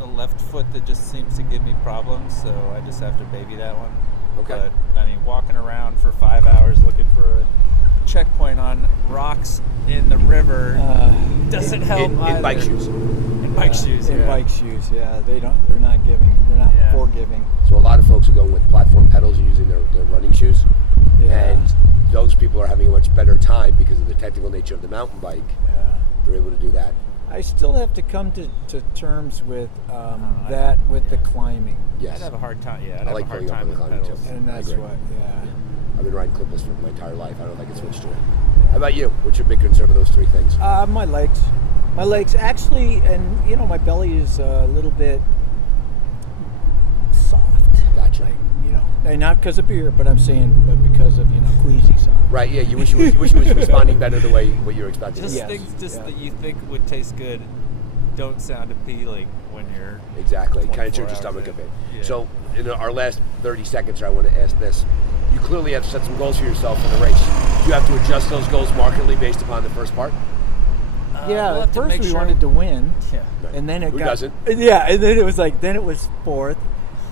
a left foot that just seems to give me problems, so I just have to baby that one. Okay. But I mean, walking around for 5 hours looking for a checkpoint on rocks in the river doesn't help in either. bike shoes. In bike shoes. In yeah. bike shoes, yeah. They're not giving. They're not Yeah. forgiving. So a lot of folks are going with platform pedals and using their running shoes, Yeah. and those people are having a much better time because of the technical nature of the mountain bike. Yeah. They're able to do that. I still have to come to terms with that with the climbing. Yes. I'd have a hard time. Yeah, I'd I have like a hard pulling up time on the with climbing pedals. too. And I that's agree. what, yeah. I've been riding clipless for my entire life. I don't think I can switch to it. How about you? What's your big concern of those three things? My legs. My legs actually, and you know, my belly is a little bit soft. Gotcha. Like, you know, and not because of beer, but I'm saying, but because of, you know, queasy soft. Right, yeah, you wish you was responding better the way what you were expecting. Just Yes. things Yeah. that you think would taste good don't sound appealing when you're Exactly, kind of 24 turns your hours stomach in. a bit. Yeah. So, in our last 30 seconds, I want to ask this. You clearly have set some goals for yourself for the race. Do you have to adjust those goals markedly based upon the first part? Yeah, we'll at have to first make we sure- wanted to win, Yeah. Right. and then it Who got doesn't? Yeah, and then it was like, then it was fourth,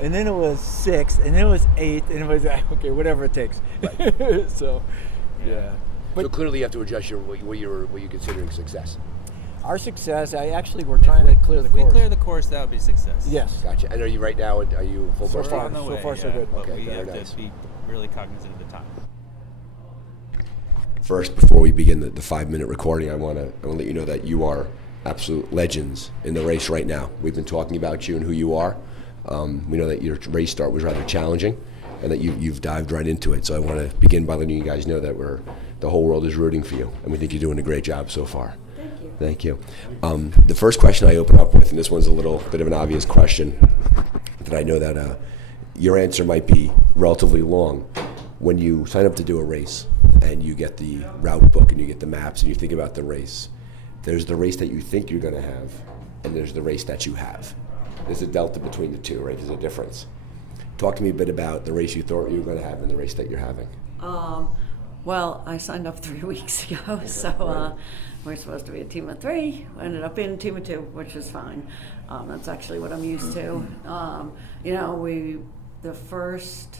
and then it was sixth, and then it was eighth, and it was like, okay, whatever it takes. Right. So, yeah. So clearly you have to adjust what you're considering success. Our success, we're trying to clear the If course. we clear the course, that would be success. Yes. Gotcha. And are you right now, are you full So course? far, On the so way, far, so yeah, good. But Okay, we very have nice. to be really cognizant of the time. First, before we begin the 5-minute recording, I want to let you know that you are absolute legends in the race right now. We've been talking about you and who you are. We know that your race start was rather challenging, and that you've dived right into it. So I want to begin by letting you guys know that the whole world is rooting for you, and we think you're doing a great job so far. Thank you. The first question I open up with, and this one's a little bit of an obvious question, that I know that your answer might be relatively long. When you sign up to do a race and you get the route book and you get the maps and you think about the race, there's the race that you think you're going to have, and there's the race that you have. There's a delta between the two, right? There's a difference. Talk to me a bit about the race you thought you were going to have and the race that you're having. Well, I signed up 3 weeks ago, so we're supposed to be a team of 3. We ended up being a team of 2, which is fine. That's actually what I'm used to. You know, the first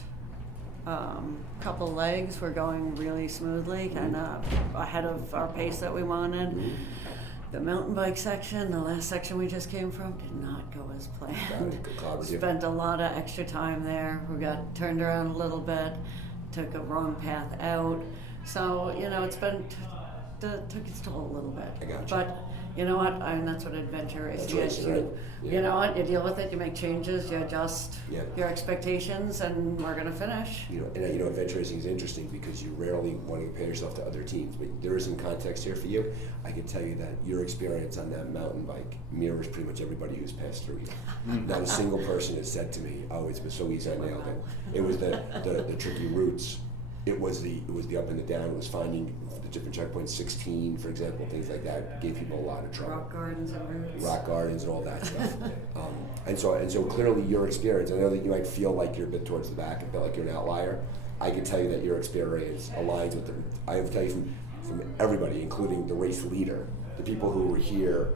couple legs were going really smoothly, kind of ahead of our pace that we wanted. The mountain bike section, the last section we just came from, did not go as planned. Spent a lot of extra time there. We got turned around a little bit, took a wrong path out. So, you know, it's been took its toll a little bit. I got you. But you know what? I mean, that's what adventure is. That's racing, right? You know what? You deal with it. You make changes. You adjust Yeah. your expectations, and we're gonna finish. Adventure racing is interesting because you rarely want to compare yourself to other teams, but there is some context here for you. I can tell you that your experience on that mountain bike mirrors pretty much everybody who's passed through you. Not a single person has said to me, "Oh, it's been so easy, I nailed it." It was the tricky routes. It was the up and the down. It was finding the different checkpoints, 16, for example, things like that. Gave people a lot of trouble. Rock gardens and routes. Rock gardens and all that stuff. And so clearly your experience, I know that you might feel like you're a bit towards the back and feel like you're an outlier. I can tell you that your experience aligns with I will tell you from everybody, including the race leader, the people who were here,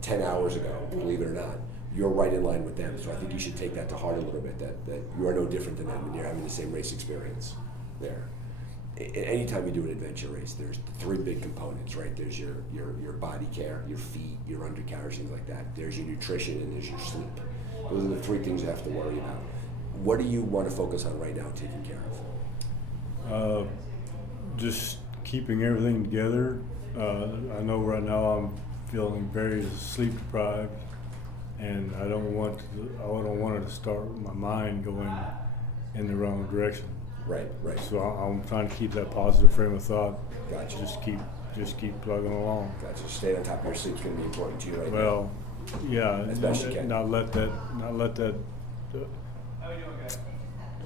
10 hours ago, believe it or not, you're right in line with them. So I think you should take that to heart a little bit, that you are no different than them and you're having the same race experience there. Anytime you do an adventure race, there's 3 big components, right? There's your body care, your feet, your undercarriage, things like that. There's your nutrition and there's your sleep. Those are the 3 things you have to worry about. What do you want to focus on right now taking care of? Just keeping everything together. I know right now I'm feeling very sleep deprived, and I don't want it to start with my mind going in the wrong direction. Right. So I'm trying to keep that positive frame of thought. Gotcha. Just keep just keep plugging along. Gotcha. Staying on top of your sleep's going to be important to you right now. Well, yeah, as best you can. Not let that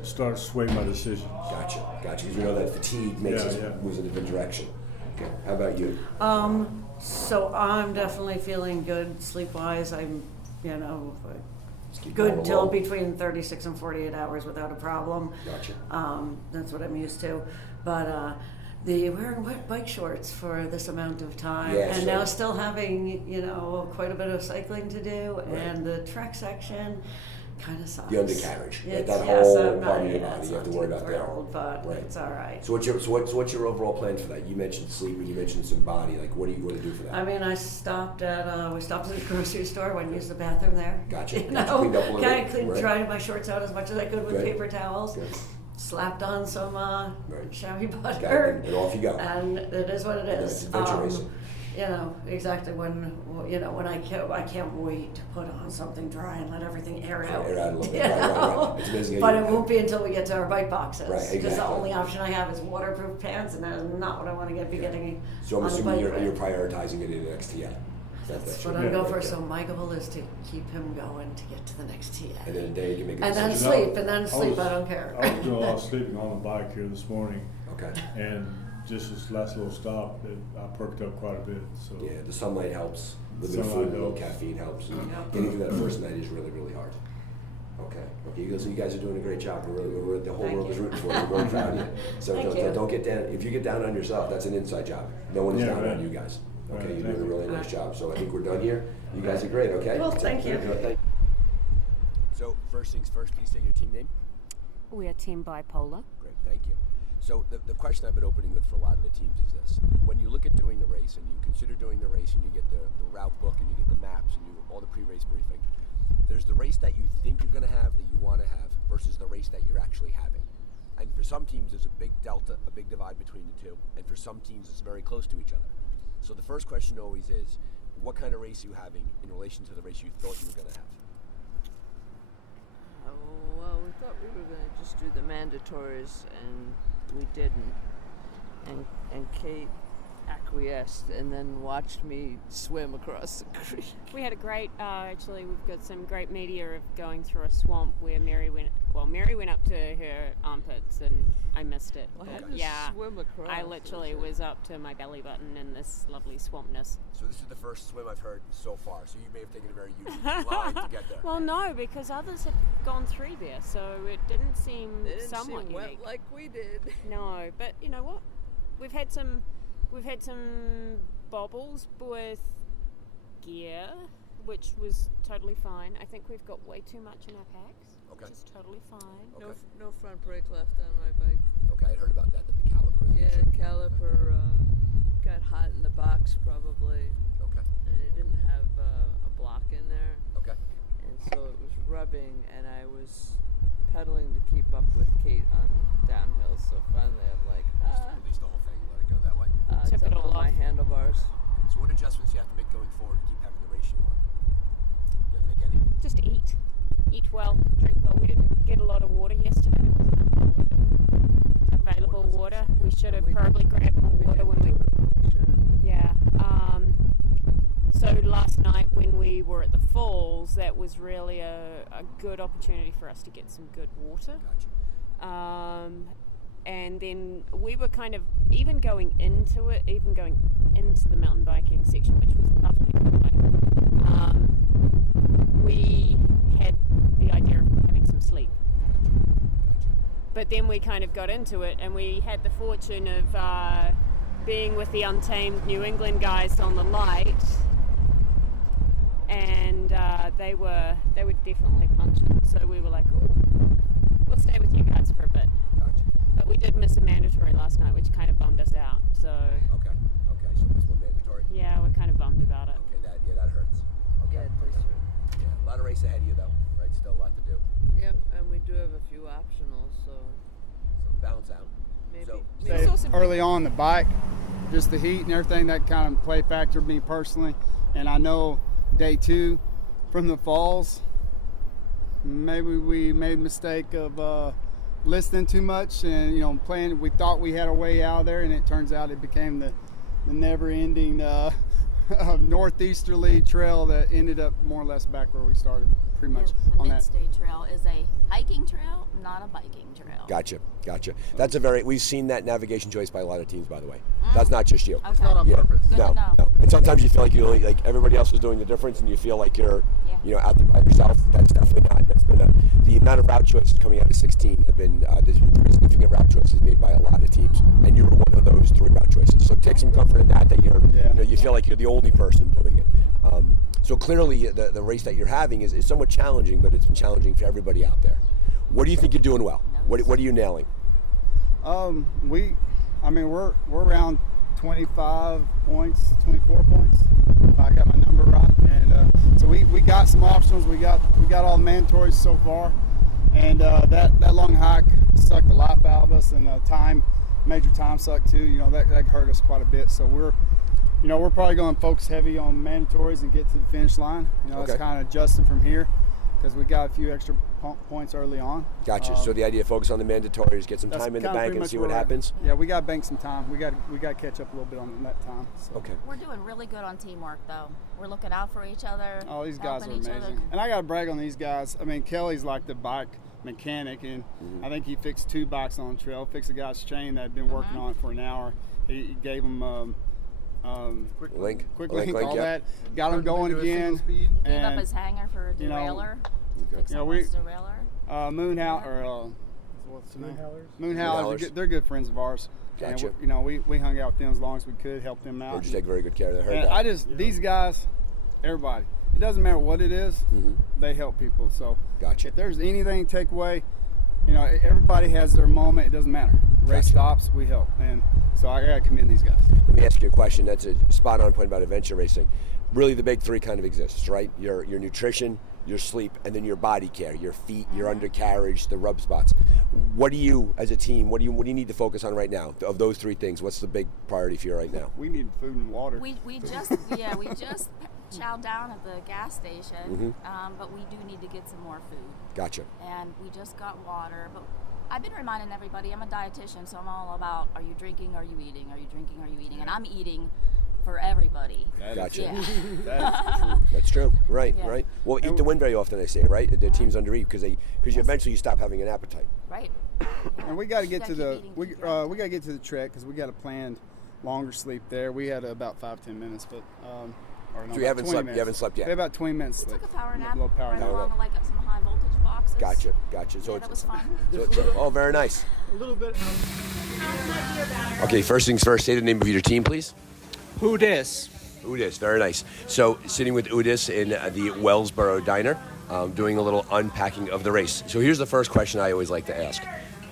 start sway my decisions. Gotcha. Because we know that fatigue makes us lose in a different direction. Okay. How about you? So I'm definitely feeling good sleep-wise. I'm, keep good going till along. between 36 and 48 hours without a problem. Gotcha. That's what I'm used to. But wearing wet bike shorts for this amount of time, and now still having, quite a bit of cycling to do, and the trek section kind of sucks. The undercarriage, right? That whole part of your body you have to worry about there. But it's all right. So what's your overall plan for that? You mentioned sleep and you mentioned some body. Like, what are you going to do for that? I mean, we stopped at the grocery store, went and used the bathroom there. Gotcha. Cleaned up a little bit. Dried my shorts out as much as I could with Good. paper towels. Good. Slapped on some chamois butter, and off you go. And it is what it is. It's adventure racing. Exactly when I can't wait to put on something dry and let everything air out. Air out a little bit. Right. It's amazing. But it won't be until we get to our bike boxes. Right, exactly. Because the only option I have is waterproof pants, and that is not what I want to be getting. So I'm on the assuming bike you're with. prioritizing it in the next TI. That's what I go for. So my goal is to keep him going to get to the next TI. And then a day you can make a And then decision. sleep. I don't care. I was doing a lot of sleeping on the bike here this morning. Okay. And just this last little stop, I perked up quite a bit. So yeah, the sunlight helps. A little bit of food, a little caffeine helps. Getting through that first night is really, really hard. Okay. So you guys are doing a great job. The whole world is rooting for you. We're really proud of you. So don't get down. If you get down on yourself, that's an inside job. No one is down on you guys. Okay, you're doing a really nice job. So I think we're done here. You guys are great. Okay. Well, thank you. So first things first, please say your team name. We are Team Bipolar. Great, thank you. So the question I've been opening with for a lot of the teams is this: when you look at doing the race and you consider doing the race and you get the route book and you get the maps and you all the pre-race briefing, there's the race that you think you're going to have that you want to have versus the race that you're actually having. And for some teams, there's a big delta, a big divide between the two, and for some teams, it's very close to each other. So the first question always is, what kind of race are you having in relation to the race you thought you were going to have? Well, we thought we were going to just do the mandatories, and we didn't. And Kate acquiesced and then watched me swim across the creek. We had a great, actually, we've got some great media of going through a swamp where Mary went up to her armpits and I missed it. Well, I had to swim across. I literally was up to my belly button in this lovely swampness. So this is the first swim I've heard so far, so you may have taken a very unique line to get there. Well, no, because others have gone through there, so it didn't seem somewhat wet unique. like we did. No, but you know what? We've had some bobbles with gear, which was totally fine. I think we've got way too much in our packs, which is totally fine. Okay. No front brake left on my bike. Okay, I heard about that the caliper is an issue. Caliper got hot in the box probably. Okay. And it didn't have a block in there. Okay. And so it was rubbing, and I was pedaling to keep up with Kate on downhill. So finally, I'm like, release the whole thing, let it go that way. Took it all on my handlebars. So what adjustments do you have to make going forward to keep having the race you want? You have to make any? Just eat well, drink well. We didn't get a lot of water yesterday. There wasn't a whole lot of available water. We should have probably grabbed more water when we. Yeah. So last night when we were at the falls, that was really a good opportunity for us to get some good water. Gotcha. And then we were kind of, even going into the mountain biking section, which was lovely, by the way, we had the idea of having some sleep. But then we kind of got into it, and we had the fortune of being with the Untamed New England guys on the light, and they were definitely punching. So we were like, "Oh, we'll stay with you guys for a bit." But we did miss a mandatory last night, which kind of bummed us out. So. Okay. So this one mandatory. Yeah, we're kind of bummed about it. Okay, that hurts. Okay. Yeah, it does hurt. Yeah, a lot of race ahead of you though, right? Still a lot to do. Yep, and we do have a few optionals, so balance out. Maybe. Early on the bike, just the heat and everything, that kind of play factored me personally. And I know day 2 from the falls, maybe we made a mistake of listening too much and playing. We thought we had a way out of there, and it turns out it became never-ending northeasterly trail that ended up more or less back where we started, pretty much The on that. Mid-State Trail is a hiking trail, not a biking trail. Gotcha. That's we've seen that navigation choice by a lot of teams, by the way. That's not just you. It's not on purpose. Good to know. No. And sometimes you feel like you only, like everybody else is doing the difference, and you feel like you're, out there by yourself. That's definitely not. That's been the amount of route choices coming out of 16 have been. There's been 3 significant route choices made by a lot of teams, and you were one of those 3 route choices. So take some comfort in that you're, you feel like you're the only person doing it. So clearly, the race that you're having is somewhat challenging, but it's been challenging for everybody out there. What do you think you're doing well? What are you nailing? We're around 25 points, 24 points, if I got my number right. And so we got some options. We got all the mandatories so far, and that long hike sucked the life out of us, and major time sucked too. That hurt us quite a bit. So we're probably going to focus heavy on mandatories and get to the finish line. It's kind of adjusting from here, because we got a few extra points early on. Gotcha. So the idea of focus on the mandatories, get some time in the bank and see what happens? Yeah, we got to bank some time. We got to catch up a little bit on that time. So. Okay. We're doing really good on teamwork, though. We're looking out for each other. Oh, these guys are amazing. And I got to brag on these guys. Kelly's like the bike mechanic, and I think he fixed 2 bikes on the trail, fixed a guy's chain that had been working on it for an hour. He gave him quick link, all that. Got him going again. He gave up his hanger for a derailleur. Moonhowlers, they're good friends of ours. Gotcha. And we hung out with them as long as we could, help them out. Did you take very good care of that? These guys, everybody, it doesn't matter what it is, they help people. So gotcha. If there's anything to take away, everybody has their moment. It doesn't matter. Race stops, we help. And so I got to commend these guys. Let me ask you a question. That's a spot on point about adventure racing. Really, the big 3 kind of exists, right? Your nutrition, your sleep, and then your body care, your feet, your undercarriage, the rub spots. What do you, as a team, what do you need to focus on right now? Of those 3 things, what's the big priority for you right now? We need food and water. We just chowed down at the gas station, but we do need to get some more food. Gotcha. And we just got water, but I've been reminding everybody, I'm a dietitian, so I'm all about, are you drinking, are you eating, are you drinking, are you eating? And I'm eating for everybody. Gotcha. Yeah. That's true. Right. Well, eat to win very often, they say, right? The teams undereat because you eventually you stop having an appetite. Right. And we got to get to the we got to get to the trek, because we got a planned longer sleep there. We had about 5-10 minutes, but so you haven't slept. You haven't slept yet. We had about 20 minutes sleep. Took a power nap. A little power nap. Along like some high voltage boxes. Gotcha. So that was fun. Oh, very nice. A little bit. Okay, first things first. Say the name of your team, please. Udis. Very nice. So sitting with Udis in the Wellsboro diner, doing a little unpacking of the race. So here's the first question I always like to ask: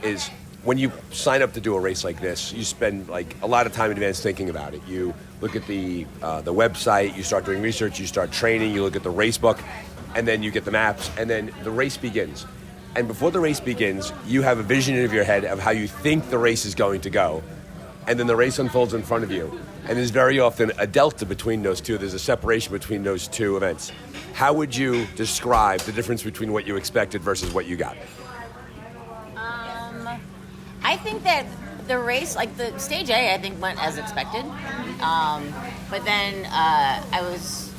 is when you sign up to do a race like this, you spend like a lot of time in advance thinking about it. You look at the website, you start doing research, you start training, you look at the race book, and then you get the maps, and then the race begins. And before the race begins, you have a vision in your head of how you think the race is going to go, and then the race unfolds in front of you. And there's very often a delta between those two. There's a separation between those 2 events. How would you describe the difference between what you expected versus what you got? I think that the race, like the stage A, I think went as expected. But then it was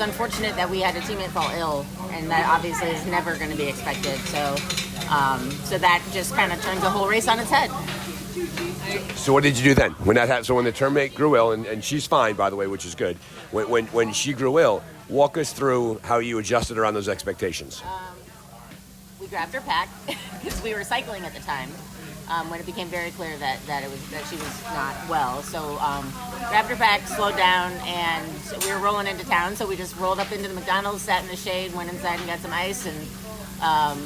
unfortunate that we had a teammate fall ill, and that obviously is never going to be expected. So that just kind of turns the whole race on its head. So what did you do then? When that happened, so when the teammate grew ill, and she's fine, by the way, which is good. When she grew ill, walk us through how you adjusted around those expectations. We grabbed her pack because we were cycling at the time. When it became very clear that she was not well, so grabbed her pack, slowed down, and we were rolling into town. So we just rolled up into the McDonald's, sat in the shade, went inside and got some ice, and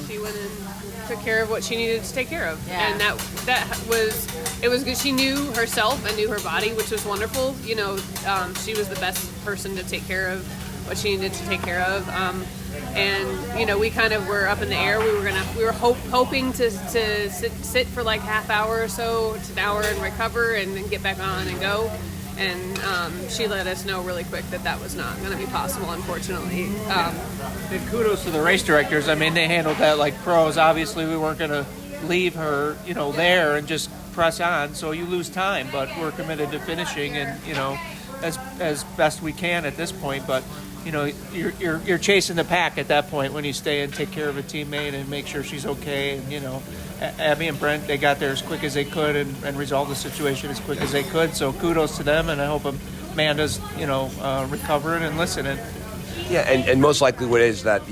she went and took care of what she needed to take care of. Yeah. And it was good. She knew herself and knew her body, which was wonderful. She was the best person to take care of what she needed to take care of. And we kind of were up in the air. We were hoping to sit for like half hour or so to an hour and recover, and then get back on and go. And she let us know really quick that was not going to be possible, unfortunately. And kudos to the race directors. I mean, they handled that like pros. Obviously, we weren't going to leave her, there and just press on, so you lose time. But we're committed to finishing, and as best we can at this point. But you're chasing the pack at that point when you stay and take care of a teammate and make sure she's okay. And Abby and Brent, they got there as quick as they could and resolved the situation as quick as they could. So kudos to them, and I hope Amanda's recovering and listening. Yeah, and most likely what is that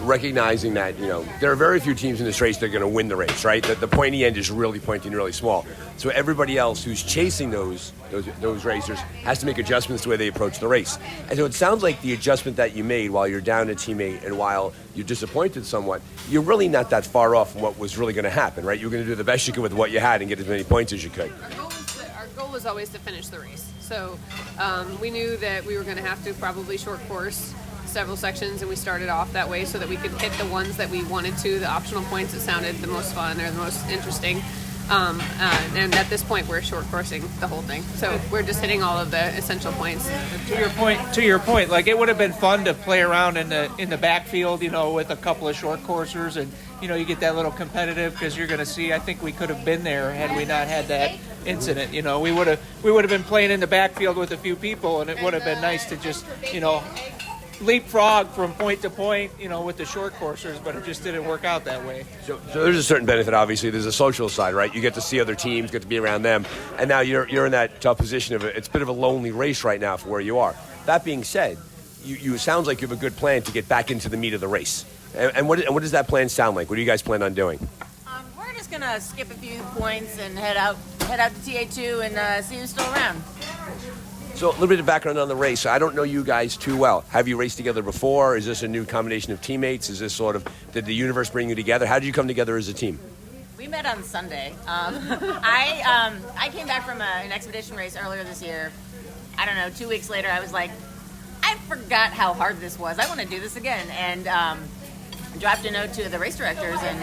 recognizing that, there are very few teams in this race that are going to win the race, right? The pointy end is really pointing really small. So everybody else who's chasing those racers has to make adjustments to the way they approach the race. And so it sounds like the adjustment that you made while you're down a teammate and while you're disappointed somewhat, you're really not that far off from what was really going to happen, right? You were going to do the best you could with what you had and get as many points as you could. Our goal was always to finish the race. So we knew that we were going to have to probably short course several sections, and we started off that way so that we could hit the ones that we wanted to, the optional points that sounded the most fun or the most interesting. And at this point, we're short coursing the whole thing. So we're just hitting all of the essential points. To your point, like it would have been fun to play around in the backfield, with a couple of short coursers, and you get that little competitive because you're going to see. I think we could have been there had we not had that incident. We would have been playing in the backfield with a few people, and it would have been nice to just leapfrog from point to point, with the short coursers, but it just didn't work out that way. So there's a certain benefit, obviously. There's a social side, right? You get to see other teams, get to be around them, and now you're in that tough position of it's a bit of a lonely race right now for where you are. That being said, you sounds like you have a good plan to get back into the meat of the race. And what does that plan sound like? What do you guys plan on doing? We're just gonna skip a few points and head out to TA2 and see who's still around. So a little bit of background on the race. I don't know you guys too well. Have you raced together before? Is this a new combination of teammates? Is this did the universe bring you together? How did you come together as a team? We met on Sunday. I came back from an expedition race earlier this year. I don't know, 2 weeks later, I was like, I forgot how hard this was. I want to do this again. And dropped a note to the race directors, and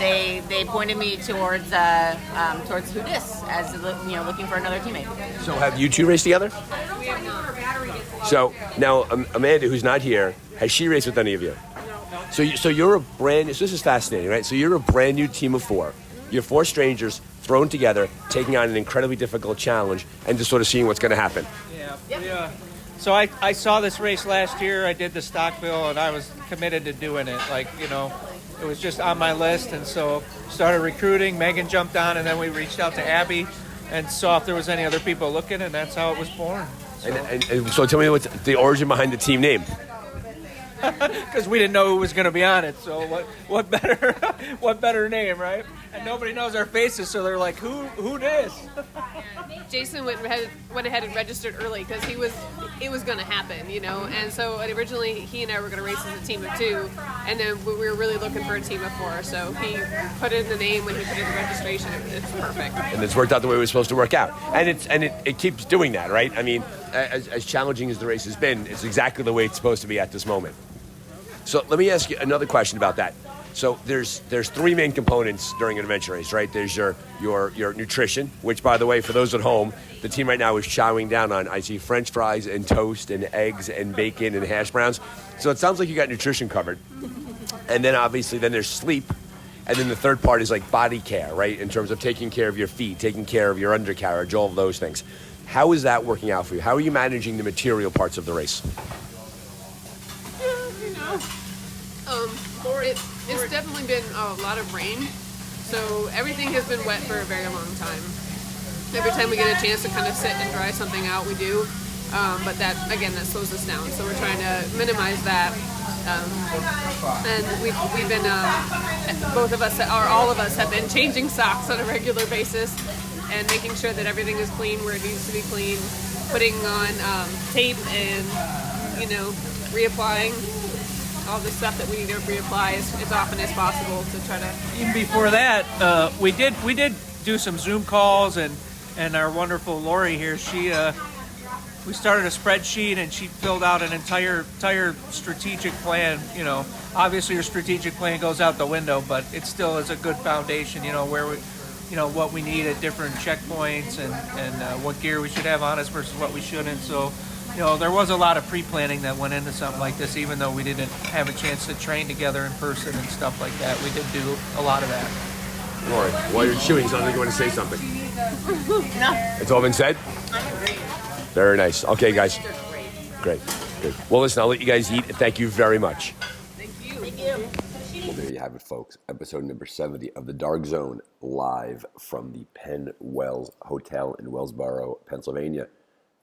they pointed me towards Who Dis as looking for another teammate. So have you two raced together? We have not. So now Amanda, who's not here, has she raced with any of you? So you're this is fascinating, right? So you're a brand new team of four. You're four strangers thrown together, taking on an incredibly difficult challenge, and just sort of seeing what's going to happen. Yeah. So I saw this race last year. I did the Stockville, and I was committed to doing it. It was just on my list, and so started recruiting. Megan jumped on, and then we reached out to Abby and saw if there was any other people looking, and that's how it was born. And so tell me what's the origin behind the team name. Because we didn't know who was going to be on it, so what better name, right? And nobody knows our faces, so they're like, who dis? Jason went ahead and registered early because it was going to happen, And so originally he and I were going to race as a team of two, and then we were really looking for a team of four. So he put in the name when he put in the registration. It's perfect. And it's worked out the way it was supposed to work out, and it keeps doing that, right? I mean, as challenging as the race has been, it's exactly the way it's supposed to be at this moment. So let me ask you another question about that. So there's three main components during an adventure race, right? There's your nutrition, which, by the way, for those at home, the team right now is chowing down on. I see French fries and toast and eggs and bacon and hash browns. So it sounds like you got nutrition covered. And then obviously there's sleep. And then the third part is like body care, right? In terms of taking care of your feet, taking care of your undercarriage, all of those things. How is that working out for you? How are you managing the material parts of the race? It's definitely been a lot of rain, so everything has been wet for a very long time. Every time we get a chance to kind of sit and dry something out, we do, but that slows us down. So we're trying to minimize that, and we've been both of us, or all of us, have been changing socks on a regular basis and making sure that everything is clean where it needs to be clean, putting on tape and reapplying all the stuff that we need to reapply as often as possible to try to. Even before that, we did do some Zoom calls, and our wonderful Lori here, we started a spreadsheet, and she filled out an entire strategic plan. Obviously your strategic plan goes out the window, but it still is a good foundation. Where we, what we need at different checkpoints and what gear we should have on us versus what we shouldn't. So. There was a lot of pre-planning that went into something like this, even though we didn't have a chance to train together in person and stuff like that. We did do a lot of that. Lori, while you're chewing, sounds like you want to say something. No. It's all been said? Very nice. Okay, guys. Great. Good. Well, listen, I'll let you guys eat. Thank you very much. Thank you. Well, there you have it, folks. Episode number 70 of The Dark Zone, live from the Penn-Wells Hotel in Wellsboro, Pennsylvania.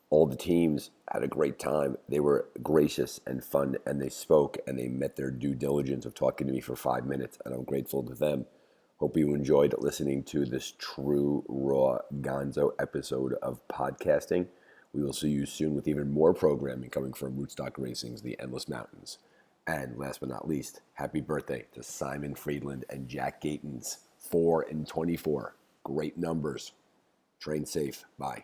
All the teams had a great time. They were gracious and fun, and they spoke, and they met their due diligence of talking to me for 5 minutes, and I'm grateful to them. Hope you enjoyed listening to this true, raw gonzo episode of podcasting. We will see you soon with even more programming coming from Rootstock Racing's The Endless Mountains. And last but not least, happy birthday to Simon Friedland and Jack Gatens, 4 and 24. Great numbers. Train safe. Bye.